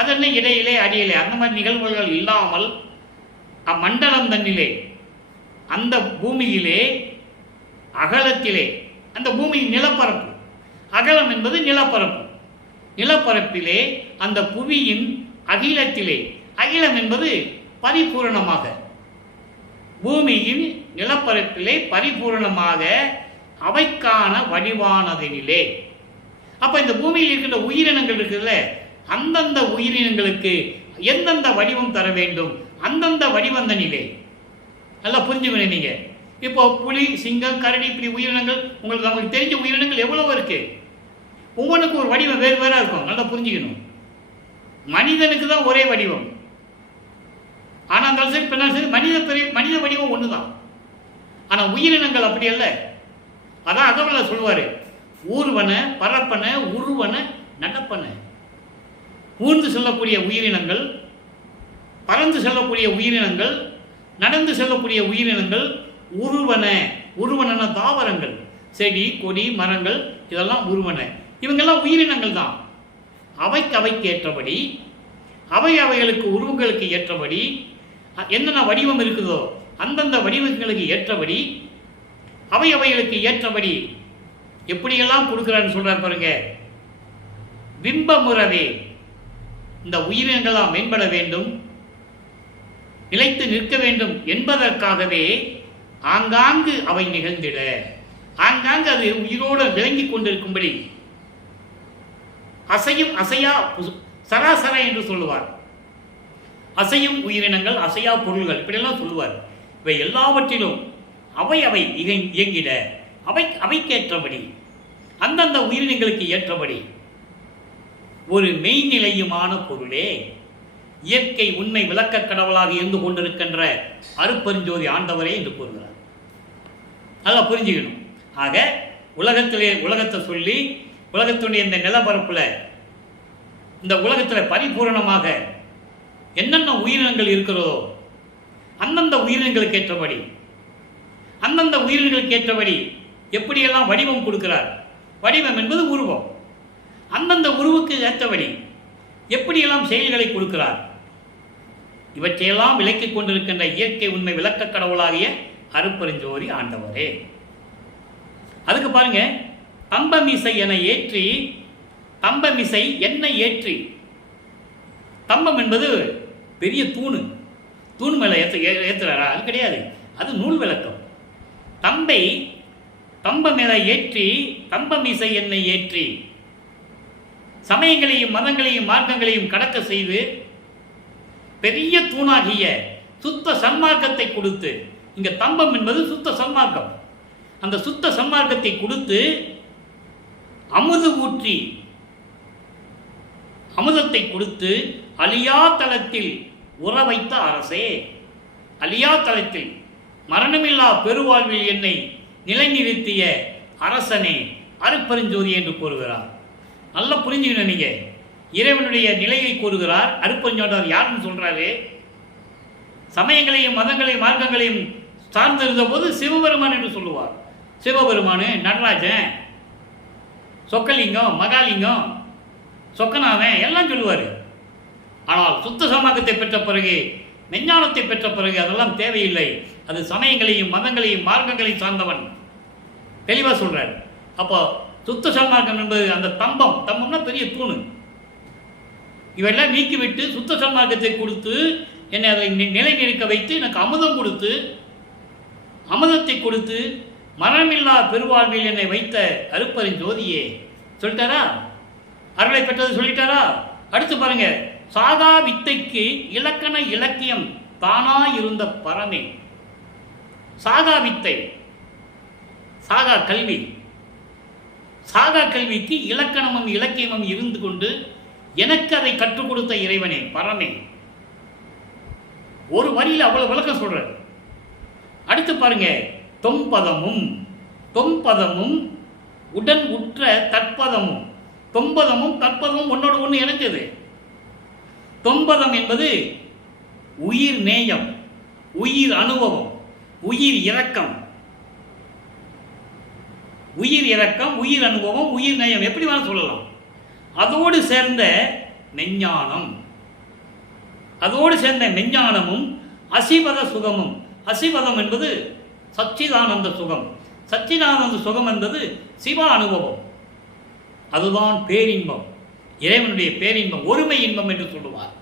அதென்ன இடையிலே அடியிலே அந்த மாதிரி நிகழ்வுகள் இல்லாமல் அம்மண்டலம் தன்னிலே, அந்த பூமியிலே அகலத்திலே, அந்த பூமியின் நிலப்பரப்பு, அகலம் என்பது நிலப்பரப்பு, நிலப்பரப்பிலே அந்த புவியின் அகிலத்திலே, அகிலம் என்பது பரிபூரணமாக, பூமியின் நிலப்பரப்பிலே பரிபூரணமாக அவைக்கான வடிவானதிலே. அப்ப இந்த பூமியில் இருக்கின்ற உயிரினங்கள் இருக்குல்ல, அந்தந்த உயிரினங்களுக்கு எந்தெந்த வடிவம் தர வேண்டும், அந்தந்த வடிவந்த நிலை. நல்லா புரிஞ்சுக்கணும் நீங்க. இப்போ புலி, சிங்கம், கரடி, இப்படி உயிரினங்கள் உங்களுக்கு நமக்கு தெரிஞ்ச உயிரினங்கள் எவ்வளவு இருக்கு. ஒவ்வொன்றுக்கும் ஒரு வடிவம் வேறு வேறா இருக்கும். நல்லா புரிஞ்சுக்கணும். மனிதனுக்கு தான் ஒரே வடிவம். ஆனா இருந்தாலும் சரி, பெண்ணாலும் சரி, மனித வடிவம் ஒண்ணுதான். ஆனா உயிரினங்கள் அப்படி அல்ல. அதான் அகவல சொல்லுவாரு, ஊர்வன, பரப்பன, உருவன, நடப்பன. ஊர்ந்து செல்லக்கூடிய உயிரினங்கள், பறந்து செல்லக்கூடிய உயிரினங்கள், நடந்து செல்லக்கூடிய உயிரினங்கள், உருவன. உருவன தாவரங்கள், செடி, கொடி, மரங்கள், இதெல்லாம் உருவன. இவங்கெல்லாம் உயிரினங்கள் தான். அவைக்கு ஏற்றபடி, அவைகளுக்கு உருவங்களுக்கு ஏற்றபடி என்னென்ன வடிவம் இருக்குதோ அந்தந்த வடிவங்களுக்கு ஏற்றபடி, அவைகளுக்கு ஏற்றபடி எப்படியெல்லாம் கொடுக்கிறான்னு சொல்றார் பாருங்க. பிம்பமுறவே இந்த உயிரினங்களாம் மேம்பட வேண்டும், நிலைத்து நிற்க வேண்டும் என்பதற்காகவே ஆங்காங்கு அவை நிகழ்ந்திட, ஆங்காங்கு அது உயிரோடு விளங்கி கொண்டிருக்கும்படி, அசையும் அசையா சராசர என்று சொல்லுவார். அசையும் உயிரினங்கள், அசையா பொருள்கள், இப்படியெல்லாம் சொல்லுவார். இவை எல்லாவற்றிலும் அவை இயங்கிட, அவைக்கேற்றபடி, அந்தந்த உயிரினங்களுக்கு ஏற்றபடி ஒரு மெய்நிலையுமான பொருளே இயற்கை உண்மை விளக்க கடவுளாக இருந்து கொண்டிருக்கின்ற அருட்பெருஞ்சோதி ஆண்டவரே என்று கூறுகிறார். நல்லா புரிஞ்சுக்கணும். ஆக உலகத்தை சொல்லி, உலகத்துடைய இந்த நிலப்பரப்பில், இந்த உலகத்தில் பரிபூரணமாக என்னென்ன உயிரினங்கள் இருக்கிறதோ அந்தந்த உயிரினங்களுக்கு ஏற்றபடி, அந்தந்த உயிரினங்களுக்கு ஏற்றபடி எப்படியெல்லாம் வடிவம் கொடுக்கிறார். வடிவம் என்பது உருவம். அந்தந்த உருவுக்கு ஏற்றபடி எப்படியெல்லாம் செயல்களை கொடுக்கிறார். இவற்றையெல்லாம் விளக்கிக் கொண்டிருக்கின்ற இயற்கை உண்மை விளக்க கடவுளாகிய அருட்பெருஞ்சோதி ஆண்டவரே. அதுக்கு பாருங்க, தம்பமிசை என ஏற்றி, தம்பமிசை என்ன ஏற்றி. தம்பம் என்பது பெரிய தூண் மேல ஏற்றுறாரா? அது கிடையாது, அது நூல் விளக்கம். தம்ப மேல ஏற்றி, தம்பமிசை என்னை ஏற்றி, சமயங்களையும் மதங்களையும் மார்க்கங்களையும் கடக்க செய்து பெரிய தூணாகிய சுத்த சன்மார்க்கத்தை கொடுத்து, இங்க தம்பம் என்பது சுத்த சன்மார்க்கம். அந்த சுத்த சன்மார்க்கத்தை கொடுத்து அமுது ஊற்றி, அமுதத்தை கொடுத்து அழியா தளத்தில் உற வைத்த அரசே, அழியா தளத்தில் மரணமில்லா பெருவாழ்வில் என்னை நிலைநிறுத்திய அரசனே அருட்பெருஞ்சோதி என்று கூறுகிறார். நல்லா புரிஞ்சுக்கணும் நீங்க. இறைவனுடைய நிலையை கூறுகிறார். அருட்பெருஞ்சோதி யாருன்னு சொல்றாரு? சமயங்களையும் மதங்களையும் மார்க்கங்களையும் சார்ந்திருந்த போது சிவபெருமான் என்று சொல்லுவார். சிவபெருமானு, நடராஜன், சொக்கலிங்கம், மகாலிங்கம், சொக்கநாதன் எல்லாம் சொல்லுவார். ஆனால் சுத்த சமாக்கத்தை பெற்ற பிறகு, மெஞ்ஞானத்தை பெற்ற பிறகு அதெல்லாம் தேவையில்லை. அது சமயங்களையும் மதங்களையும் மார்க்கங்களையும் சார்ந்தவன் தெளிவாக சொல்றார். அப்போ சுத்த சன்மார்க்கம் என்பது அந்த தம்பம்னா பெரிய தூணு. இவெல்லாம் நீக்கிவிட்டு சுத்த சன்மார்க்கத்தை கொடுத்து என்னை அதை நிலை நிற்க வைத்து எனக்கு அமுதம் கொடுத்து, அமுதத்தை கொடுத்து மரணமில்லா பெருவாழ்வில் என்னை வைத்த அருட்பெருஞ்சோதியே சொல்லிட்டாரா? அருளை பெற்றது சொல்லிட்டாரா? அடுத்து பாருங்க, சாகா வித்தைக்கு இலக்கண இலக்கியம் தானா இருந்த பரமே. சாகா வித்தை, சாகா கல்வி, சாகா கல்விக்கு இலக்கணமும் இலக்கியமும் இருந்து கொண்டு எனக்கு அதை கற்றுக் கொடுத்த இறைவனே பரமே. ஒரு வரியில் அவ்வளவு விளக்கம் சொல்றார். அடுத்து பாருங்க, தொம்பதமும் உடன் உற்ற தற்பதமும், தொம்பதமும் தற்பதமும் ஒன்னோடு ஒன்று இணைஞ்சது. தொம்பதம் என்பது உயிர் நேயம், உயிர் அனுபவம், உயிர் இரக்கம், உயிர் அனுபவம், உயிர் நேயம், எப்படி வேணாலும் சொல்லலாம். அதோடு சேர்ந்த மெஞ்ஞானம், அதோடு சேர்ந்த மெஞ்ஞானமும் அசிபத சுகமும். அசிபதம் என்பது சச்சிதானந்த சுகம், சச்சிதானந்த சுகம் என்பது சிவ அனுபவம், அதுதான் பேரின்பம். இறைவனுடைய பேரின்பம் ஒருமை இன்பம் என்று சொல்லுவார்.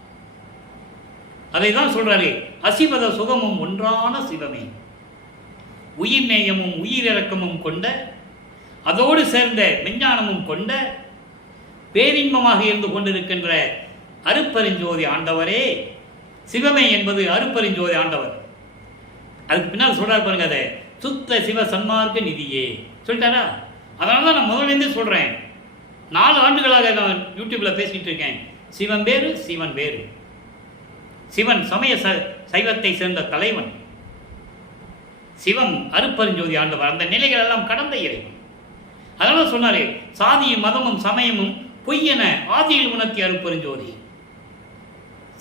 அதை தான் சொல்றாரு, அசிவத சுகமும் ஒன்றான சிவமே, உயிர் நேயமும் உயிரிறக்கமும் கொண்ட, அதோடு சேர்ந்த விஞ்ஞானமும் கொண்ட, பேரின்பமாக இருந்து கொண்டிருக்கின்ற அருப்பெருஞ்சோதி ஆண்டவரே. சிவமே என்பது அருப்பெருஞ்சோதி ஆண்டவர். அதுக்கு பின்னால் சொல்றாரு பாருங்க, அதை சுத்த சிவ சன்மார்க்க நிதியே சொல்லிட்டாரா. அதனால தான் நான் முதலேருந்தே சொல்கிறேன், 4 ஆண்டுகளாக நான் யூடியூப்பில் பேசிகிட்டு இருக்கேன், சிவன் வேறு சிவன் வேறு. சிவன் சமய சைவத்தை சேர்ந்த தலைவன், சிவன் அருப்பெருஞ்சோதி ஆண்டவர், அந்த நிலைகள் எல்லாம் கடந்த இறைவன். அதனால சொன்னாரே, சாதியும் மதமும் சமயமும் பொய்யென ஆதியில் உணர்த்திய அருப்பெருஞ்சோதி.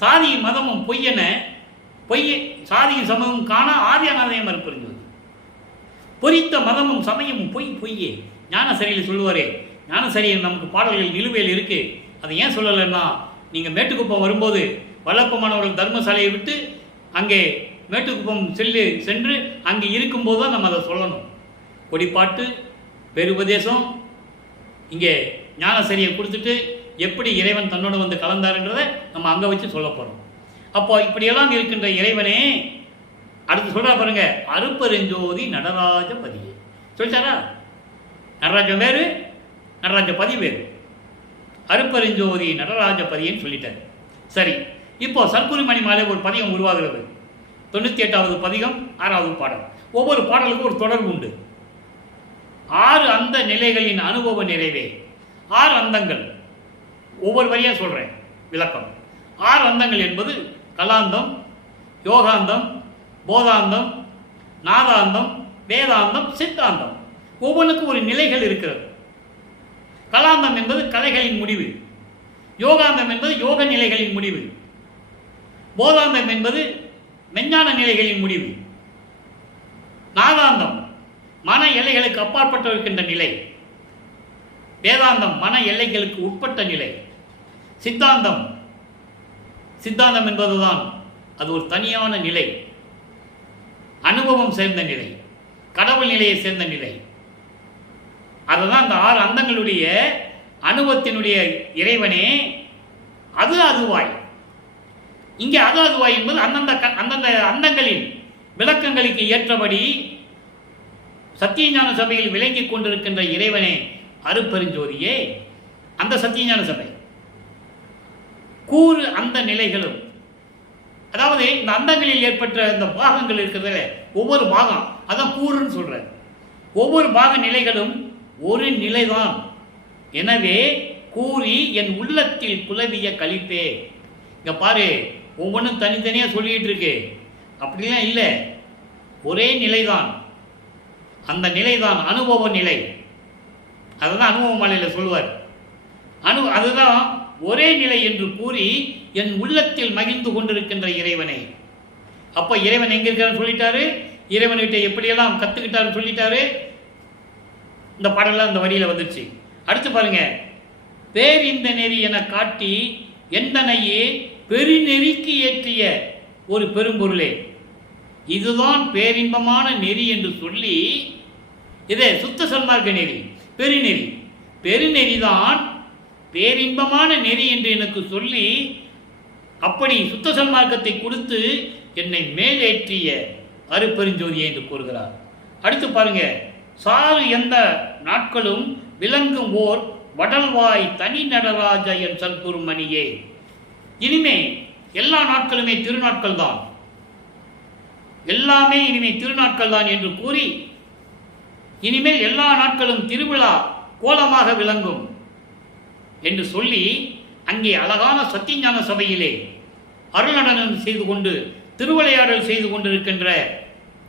சாதியும் மதமும் பொய்யென, சாதியும் சமயமும் காண ஆதி அனாதயம் அருப்பெருஞ்சோதி. பொறித்த மதமும் சமயமும் பொய்யே. ஞானசரியில் சொல்லுவாரே, ஞானசரியில் நமக்கு பாடல்கள் நிலுவையில் இருக்கு. அதை ஏன் சொல்லலைன்னா, நீங்கள் மேட்டுக்குப்பம் வரும்போது வல்லப்பமானவர்கள் தர்மசாலையை விட்டு அங்கே மேட்டுக்குப்பம் சென்று அங்கே இருக்கும்போது தான் நம்ம அதை சொல்லணும். கொடிப்பாட்டு பெருபதேசம் இங்கே ஞானசரியை கொடுத்துட்டு எப்படி இறைவன் தன்னோடு வந்து கலந்தார்ன்றதை நம்ம அங்கே வச்சு சொல்ல போகிறோம். அப்போ இப்படியெல்லாம் இருக்கின்ற இறைவனே அடுத்து சொல்கிறா பாருங்க, அருப்பெருஞ்சோதி நடராஜ பதியே சொல்லிட்டாரா. நடராஜன் வேறு, நடராஜ பதி வேறு. அருப்பெருஞ்சோதி நடராஜ பதியன்னு சொல்லிட்டார். சரி, இப்போ சர்க்குருமணி மாலை ஒரு பதிகம் உருவாகிறது. 98வது பதிகம் 6வது பாடல். ஒவ்வொரு பாடலுக்கும் ஒரு தொடர்பு உண்டு. 6 அந்த நிலைகளின் அனுபவ நிறைவே. 6 அந்தங்கள், ஒவ்வொரு வரியாக சொல்கிறேன் விளக்கம். 6 அந்தங்கள் என்பது கலாந்தம், யோகாந்தம், போதாந்தம், நாதாந்தம், வேதாந்தம், சித்தாந்தம். ஒவ்வொன்றுக்கும் ஒரு நிலைகள் இருக்கிறது. கலாந்தம் என்பது கலைகளின் முடிவு, யோகாந்தம் என்பது யோக நிலைகளின் முடிவு, போதாந்தம் என்பது மெஞ்ஞான நிலைகளின் முடிவு, நாதாந்தம் மன எல்லைகளுக்கு அப்பாற்பட்டு இருக்கின்ற நிலை, வேதாந்தம் மன எல்லைகளுக்கு உட்பட்ட நிலை, சித்தாந்தம் என்பதுதான் அது ஒரு தனியான நிலை, அனுபவம் சேர்ந்த நிலை, கடவுள் நிலையை சேர்ந்த நிலை. அதுதான் அந்த 6 அந்தங்களுடைய அனுபவத்தினுடைய இறைவனே அது அதுவாய். இங்கே அது அதுவாய் என்பது அந்தந்த அந்தங்களின் விளக்கங்களுக்கு ஏற்றபடி சத்தியஞான சபையில் விளங்கிக் கொண்டிருக்கின்ற இறைவனே அருப்பெருஞ்சோதியே. அந்த சத்தியஞான சபை கூறு அந்த நிலைகளும், அதாவது இந்த அந்தங்களில் ஏற்பட்ட இந்த பாகங்கள் இருக்கிறதுல ஒவ்வொரு பாகம் அதான் கூறுன்னு சொல்ற. ஒவ்வொரு பாக நிலைகளும் ஒரு நிலைதான். எனவே கூறி என் உள்ளத்தில் குலவிய கழிப்பே. இங்க பாரு, ஒவ்வொன்றும் தனித்தனியா சொல்லிட்டு இருக்கு. அப்படிலாம் இல்லை, ஒரே நிலைதான். அந்த நிலைதான் அனுபவ நிலை. அதுதான் அனுபவ மாலையில் சொல்லுவார். அதுதான் ஒரே நிலை என்று கூறி என் உள்ளத்தில் மகிழ்ந்து கொண்டிருக்கின்ற இறைவனை. அப்ப இறைவன் எங்க இருக்காருன்னு சொல்லிட்டாரு, இறைவன்கிட்ட எப்படியெல்லாம் கத்துக்கிட்டாரு சொல்லிட்டாரு. இந்த பாடலாம் இந்த வரியில வந்துருச்சு. அடுத்து பாருங்க, பேரிந்த நெறி என காட்டி எந்தனையே பெருநெறிக்கு ஏற்றிய ஒரு பெரும்பொருளே, இதுதான் பேரின்பமான நெறி என்று சொல்லி, இதே சுத்த சன்மார்க்க நெறி, பெருநெறி, பெருநெறிதான் பேரின்பமான நெறி என்று எனக்கு சொல்லி, அப்படி சுத்த சன்மார்க்கத்தை கொடுத்து என்னை மேலேற்றிய அருப்பெருஞ்சோதியை என்று கூறுகிறார். அடுத்து பாருங்க, சாறு எந்த நாட்களும் விளங்கும் ஓர் வடல்வாய் தனி நடராஜ என் சற்குருமணியே. இனிமே எல்லா நாட்களுமே திருநாட்கள் தான், எல்லாமே இனிமே திருநாட்கள் தான் என்று கூறி, இனிமேல் எல்லா நாட்களும் திருவிழா கோலமாக விளங்கும் என்று சொல்லி, அங்கே அழகான சத்தியஞான சபையிலே அருள்நடனம் செய்து கொண்டு திருவிளையாடல் செய்து கொண்டிருக்கின்ற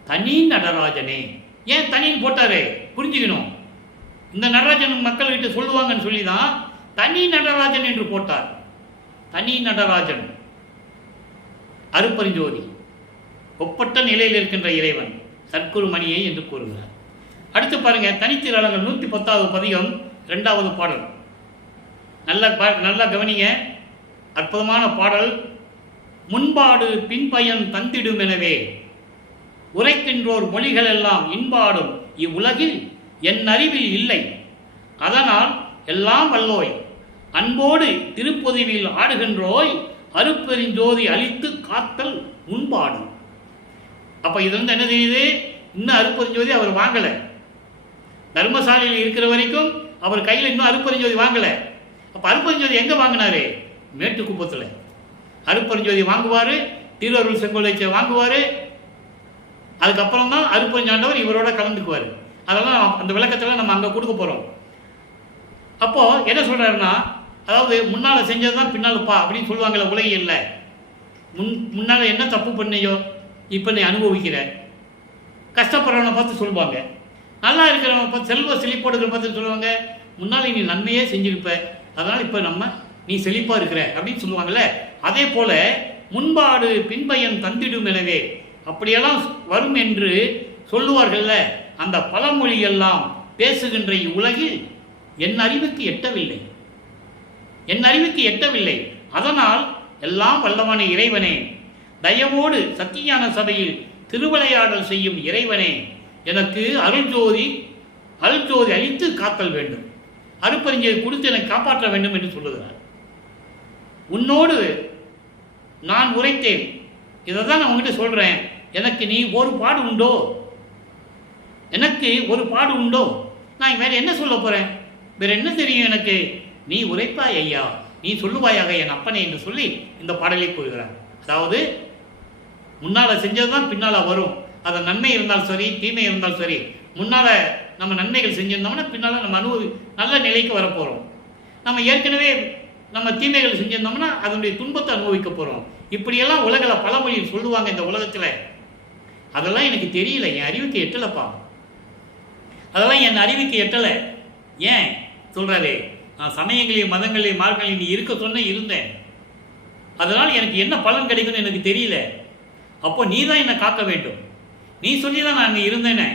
தனி நடராஜனே. ஏன் தனின்னு போட்டாரு புரிஞ்சுக்கணும். இந்த நடராஜன் மக்கள்கிட்ட சொல்லுவாங்கன்னு சொல்லி தான் தனி நடராஜன் என்று போட்டார். தனி நடராஜன் அருப்பெருஞ்சோதி, ஒப்பற்ற நிலையில் இருக்கின்ற இறைவன் சற்குருமணியை என்று கூறுகிறார். அடுத்து பாருங்க, தனித்திரளங்கள் 110வது பதிகம் 2வது பாடல். நல்ல கவனிங்க, அற்புதமான பாடல். முன்பாடு பின்பயன் தந்திடும் எனவே உரைக்கின்றோர் மொழிகள் எல்லாம் இன்பாடும் இவ்வுலகில் என் அறிவில் இல்லை. அதனால் எல்லாம் வல்லோய் அன்போடு திருப்பொதுவில் ஆடுகின்றோய் அருப்பெருஞ்சோதி அழித்து காத்தல் முன்பாடும். அப்ப இது என்ன தெரியுது? இன்னும் அருப்பெருஞ்சோதி அவர் வாங்கல. தர்மசாலையில் இருக்கிற வரைக்கும் அவர் கையில் இன்னும் அருப்பெருஞ்சோதி வாங்கல. அப்ப அருப்பெருஞ்சோதி எங்க வாங்கினாரு? மேட்டுக்குப்பத்தில் அருப்பெருஞ்சோதி வாங்குவாரு, திருவருள் செங்கோலைச்சை வாங்குவாரு. அதுக்கப்புறம் தான் அருப்பெருஞ்சாண்டவர் இவரோட கலந்துக்குவார். அதெல்லாம் அந்த விளக்கத்தில் நம்ம அங்கே கொடுக்க போகிறோம். அப்போ என்ன சொல்றாருன்னா, அதாவது முன்னால செஞ்சதுதான் பின்னால் பா அப்படின்னு சொல்லுவாங்கல்ல உலகில். முன்னால என்ன தப்பு பண்ணியோ இப்போ நீ அனுபவிக்கிற. கஷ்டப்படுறவனை பார்த்து சொல்லுவாங்க, நல்லா இருக்கிறவனை பார்த்து செல்வ செழிப்போடுகிற பார்த்து சொல்லுவாங்க, முன்னால் நீ நன்மையே செஞ்சிருப்ப, அதனால் இப்போ நீ செழிப்பா இருக்கிற அப்படின்னு சொல்லுவாங்கல்ல. அதே போல முன்பாடு பின்பயன் தந்திடும் எனவே அப்படியெல்லாம் வரும் என்று சொல்லுவார்கள்ல. அந்த பழமொழி எல்லாம் பேசுகின்ற இவ்வுலகில் என் அறிவுக்கு எட்டவில்லை, என் அறிவுக்கு எட்டவில்லை. அதனால் எல்லாம் வல்லவனே இறைவனே, தயவோடு சத்தியான சபையில் திருவிளையாடல் செய்யும் இறைவனே, எனக்கு அருள்ஜோதி அழித்து காத்தல் வேண்டும், அருப்பெருஞ்சோதி கொடுத்து என்னை காப்பாற்ற வேண்டும் என்று சொல்லுகிறார். உன்னோடு நான் உரைத்தேன், இதை தான் நான் உங்ககிட்ட சொல்றேன். எனக்கு நீ ஒரு பாடு உண்டோ? எனக்கு ஒரு பாடு உண்டோ? நான் வேற என்ன சொல்ல போறேன்? வேற என்ன தெரியும் எனக்கு? நீ உரைப்பாய் ஐயா, நீ சொல்லுவாயாக என் அப்பனே என்று சொல்லி இந்த பாடலை கூறுகிறார். அதாவது முன்னால செஞ்சதுதான் பின்னால வரும். அது நன்மை இருந்தாலும் சரி, தீமை இருந்தாலும் சரி, முன்னால நம்ம நன்மைகள் செஞ்சிருந்தோம்னா பின்னால நம்ம நல்ல நிலைக்கு வரப்போறோம். நம்ம ஏற்கனவே நம்ம தீமைகள் செஞ்சிருந்தோம்னா அதனுடைய துன்பத்தை அனுபவிக்க போறோம். இப்படியெல்லாம் உலகில் பழமொழியில் சொல்லுவாங்க இந்த உலகத்தில். அதெல்லாம் எனக்கு தெரியல, என் அறிவுக்கு எட்டலைப்பா. அதெல்லாம் என் அறிவுக்கு எட்டலை. ஏன் சொல்றாரு? நான் சமயங்களையும் மதங்களையும் மார்க்கங்களையும் நீ இருக்க சொன்ன இருந்தேன், அதனால் எனக்கு என்ன பலன் கிடைக்கும்னு எனக்கு தெரியல. அப்போ நீ தான் என்னை காக்க வேண்டும். நீ சொல்லி தான் நான் அங்கே இருந்தேனே,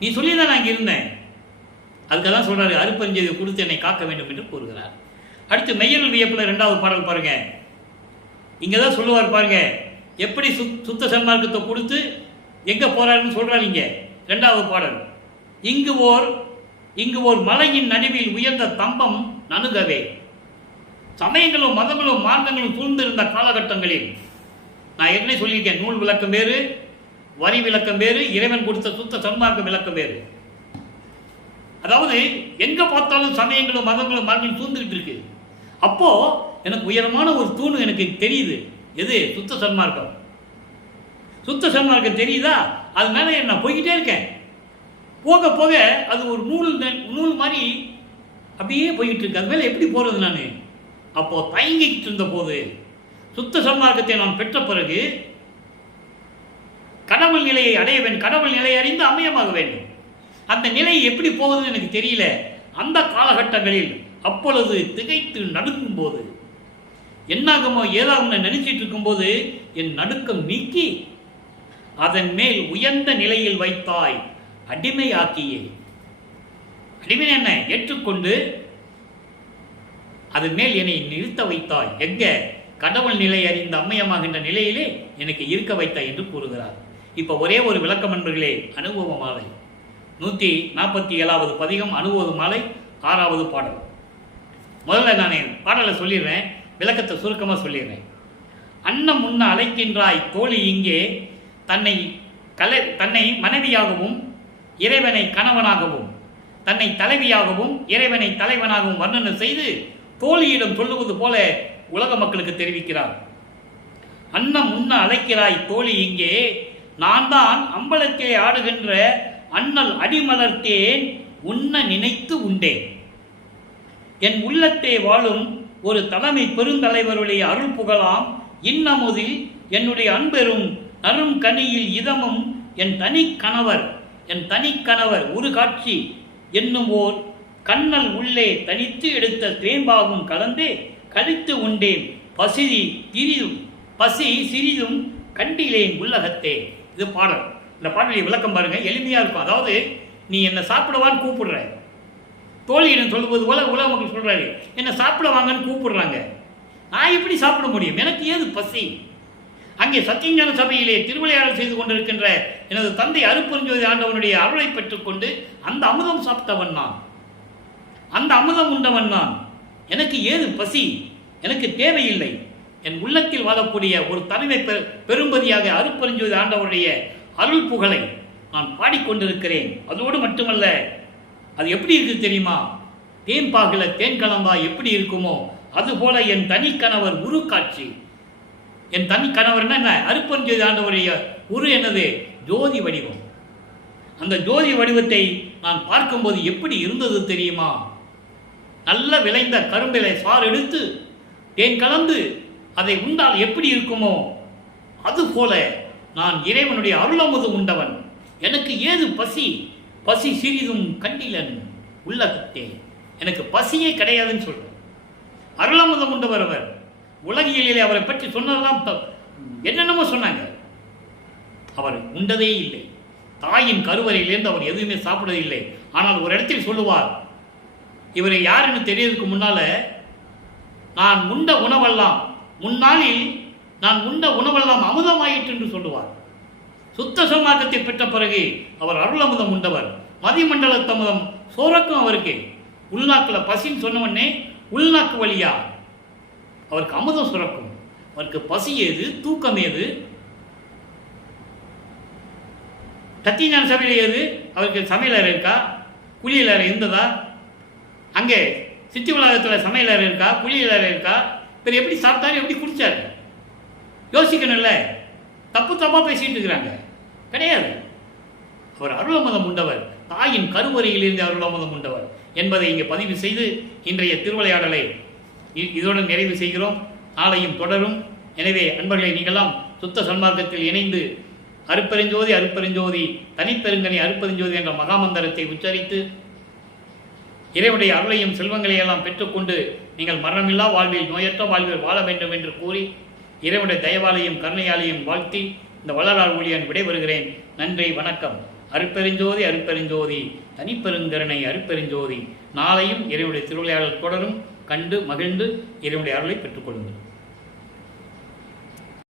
நீ சொல்லி தான் நான் அங்கே இருந்தேன். அதுக்காக தான் சொல்றாரு அருப்பெருஞ்சோதி கொடுத்து என்னை காக்க வேண்டும் என்று கூறுகிறார். அடுத்து மெய்யல் வியப்புல 2வது பாடல் பாருங்க. இங்கே தான் சொல்லுவார் பாருங்க, எப்படி சுத்த சன்மார்க்கத்தை கொடுத்து எங்கே போறாருன்னு சொல்றாரு. இங்கே 2வது பாடல், இங்கு ஓர் மலையின் நடுவில் உயர்ந்த தம்பம் நணுகவே. சமயங்களும் மதங்களும் மார்க்கங்களும் சூழ்ந்திருந்த காலகட்டங்களில், நான் ஏற்கனவே சொல்லியிருக்கேன், நூல் விளக்கம் வேறு, வரி விளக்கம் வேறு, இறைவன் கொடுத்த சுத்த சன்மார்க்க விளக்கம் வேறு. அதாவது எங்க பார்த்தாலும் சமயங்களும் மதங்களும் மார்க்கங்களும் சூழ்ந்துகிட்டு இருக்கு. அப்போ எனக்கு உயரமான ஒரு தூணு எனக்கு தெரியுது. எது? சுத்த சன்மார்க்கம். சுத்த சன்மார்க்கம் தெரியுதா? அது மேலே நான் போய்கிட்டே இருக்கேன். போக போக அது ஒரு நூல் மாதிரி அப்படியே போய்கிட்டு இருக்கு. அது மேலே எப்படி போறது? நான் அப்போ தயங்கிக்கிட்டு இருந்த போது சுத்த சன்மார்க்கத்தை நான் பெற்ற பிறகு கடவுள் நிலையை அடைய வேண்டும், கடவுள் நிலையை அறிந்து அமயமாக வேண்டும். அந்த நிலை எப்படி போகுதுன்னு எனக்கு தெரியல. அந்த காலகட்டங்களில் அப்பொழுது திகைத்து நடுக்கும் போது, என்னாகுமோ ஏதாகும்னு நினைச்சிட்டு இருக்கும்போது என் நடுக்கம் நீக்கி அதன் மேல் உயர்ந்த நிலையில் வைத்தாய் அடிமையாக்கியே. அடிமை என்ன? ஏற்றுக்கொண்டு அதன் மேல் என்னை நிறுத்த வைத்தாய். எங்க? கடவுள் நிலை அறிந்த அம்மையமாகின்ற நிலையிலே எனக்கு இருக்க வைத்தாய் என்று கூறுகிறார். இப்ப ஒரே ஒரு விளக்கம் நண்பர்களே, அனுபவ மாலை 147வது பதிகம், அனுபவ மாலை 6வது பாடல். முதல்ல நான் பாடலை சொல்லிடுறேன், விளக்கத்தை சுருக்கமாக சொல்லிடுறேன். அன்னம் முன்ன அழைக்கின்றாய் தோழி, இங்கே தன்னை மனைவியாகவும் இறைவனை கணவனாகவும், தன்னை தலைவியாகவும் இறைவனை தலைவனாகவும் வர்ணனை செய்து தோழியிடம் சொல்லுவது போல உலக மக்களுக்கு தெரிவிக்கிறார். அன்னம் முன்ன அழைக்கிறாய் தோழி, இங்கே நான் தான் அம்பலத்திலே ஆடுகின்ற அண்ணல் அடிமலர்த்தேன் உண்ண நினைத்து உண்டேன். என் உள்ளத்தே வாழும் ஒரு தலைமை பெருந்தலைவருடைய அருள் புகழாம் இன்னமுதில் என்னுடைய அன்பெரும் நரும் கனியில் இதமும் என் தனி கணவர் ஒரு காட்சி என்னும் ஓர் கண்ணல் உள்ளே தனித்து எடுத்த தேம்பாகும் கலந்தே கழித்து உண்டேன் பசி சிறிதும் கண்டிலேன் உள்ளகத்தே. இது பாடல். இந்த பாடலை விளக்கம் பாருங்க, எளிமையா இருக்கும். அதாவது நீ என்னை சாப்பிடுவான்னு கூப்பிடுற, தோழியிடம் சொல்லுவது போல உலக மக்கள் சொல்றாரு, என்னை சாப்பிட வாங்கன்னு கூப்பிடுறாங்க. நான் எப்படி சாப்பிட முடியும்? எனக்கு ஏது பசி? அங்கே சத்தியஞான சபையிலே திருவிளையாடல் செய்து கொண்டிருக்கின்ற எனது தந்தை அருப்பெருஞ்சோதி ஆண்டவனுடைய அருளை பெற்றுக்கொண்டு அந்த அமுதம் சாப்பிட்டவன் நான், அந்த அமுதம் உண்டவன் நான். எனக்கு ஏது பசி? எனக்கு தேவையில்லை. என் உள்ளத்தில் வாழக்கூடிய ஒரு தலைமை பெரும்பதியாக அருட்பெருஞ்சோதி ஆண்டவருடைய அருள் புகழை நான் பாடிக்கொண்டிருக்கிறேன். அதோடு மட்டுமல்ல, அது எப்படி இருக்குது தெரியுமா? தேன்பாகில தேன் கலந்தா எப்படி இருக்குமோ அதுபோல என் தனி கணவர் உரு காட்சி. என் தனி கணவர் என்ன? அருட்பெருஞ்சோதி ஆண்டவருடைய உரு என்னது? ஜோதி வடிவம். அந்த ஜோதி வடிவத்தை நான் பார்க்கும்போது எப்படி இருந்தது தெரியுமா? நல்ல விளைந்த கரும்பிலை சாறு எடுத்து தேன் கலந்து அதை உண்டால் எப்படி இருக்குமோ அதுபோல நான் இறைவனுடைய அருளமுது உண்டவன். எனக்கு ஏது பசி? பசி சிறிதும் கண்டிலன் உள்ளத்தே. எனக்கு பசியே கிடையாதுன்னு சொல்றேன். அருளமுதம் உண்டவர் அவர். உலகியலிலே அவரை பற்றி சொன்னதெல்லாம் என்னென்னமோ சொன்னாங்க. அவர் உண்டதே இல்லை. தாயின் கருவறையிலேருந்து அவர் எதுவுமே சாப்பிடவில்லை. ஆனால் ஒரு இடத்தில் சொல்லுவார், இவரை யாருன்னு தெரியறதுக்கு முன்னால, நான் உண்ட உணவெல்லாம் முன்னாளில் நான் உண்ட உணவெல்லாம் அமுதமாயிற்று என்று சொல்லுவார். சுத்த சன்மார்க்கத்தை பெற்ற பிறகு அவர் அருள் அமுதம் உண்டவர். மதிமண்டல தமுதம் சோரக்கும் அவருக்கு. உள்நாக்கில் பசின்னு சொன்னவொடனே உள்நாக்கு வழியா அவருக்கு அமுதம் சுரக்கும். அவருக்கு பசி ஏது? தூக்கம் ஏது? சத்தியஞான சபையில் ஏது? அவருக்கு சமையலறை இருக்கா? குளியலறை இருந்ததா? அங்கே சித்தி உலகத்தில் சமையலறை இருக்கா? குளியலறை இருக்கா? இவர் எப்படி சாப்பிட்டாரு? எப்படி குடித்தார்? யோசிக்கணும்ல. தப்பு தப்பாக பேசிட்டு இருக்கிறாங்க. கிடையாது. அவர் அருளமதம் உண்டவர். தாயின் கருவறையிலிருந்து அருளமதம் உண்டவர் என்பதை இங்கே பதிவு செய்து இன்றைய திருவிளையாடலை இதோடு நிறைவு செய்கிறோம். நாளையும் தொடரும். எனவே அன்பர்களை, நீங்களாம் சுத்த சன்மார்க்கத்தில் இணைந்து அருட்பெருஞ்சோதி அருட்பெருஞ்சோதி தனிப்பெருங்கனி அருட்பெருஞ்சோதி என்ற மகாமந்திரத்தை உச்சரித்து இறைவனுடைய அருளையும் செல்வங்களையும் எல்லாம் பெற்றுக்கொண்டு நீங்கள் மரணமில்லா வாழ்வில் நோயற்ற வாழ்வில் வாழ வேண்டும் என்று கூறி இறைவனுடைய தயவாலையும் கருணையாலையும் வாழ்த்தி இந்த வள்ளலார் ஊழியன் விடைபெறுகிறேன். நன்றி, வணக்கம். அருட்பெருஞ்சோதி அருட்பெருஞ்சோதி தனிப்பெருங்கருணை அருட்பெருஞ்சோதி. நாளையும் இறைவனுடைய திருவிளையாடல் தொடரும். கண்டு மகிழ்ந்து இறைவனுடைய அருளை பெற்றுக்கொள்ளுங்கள்.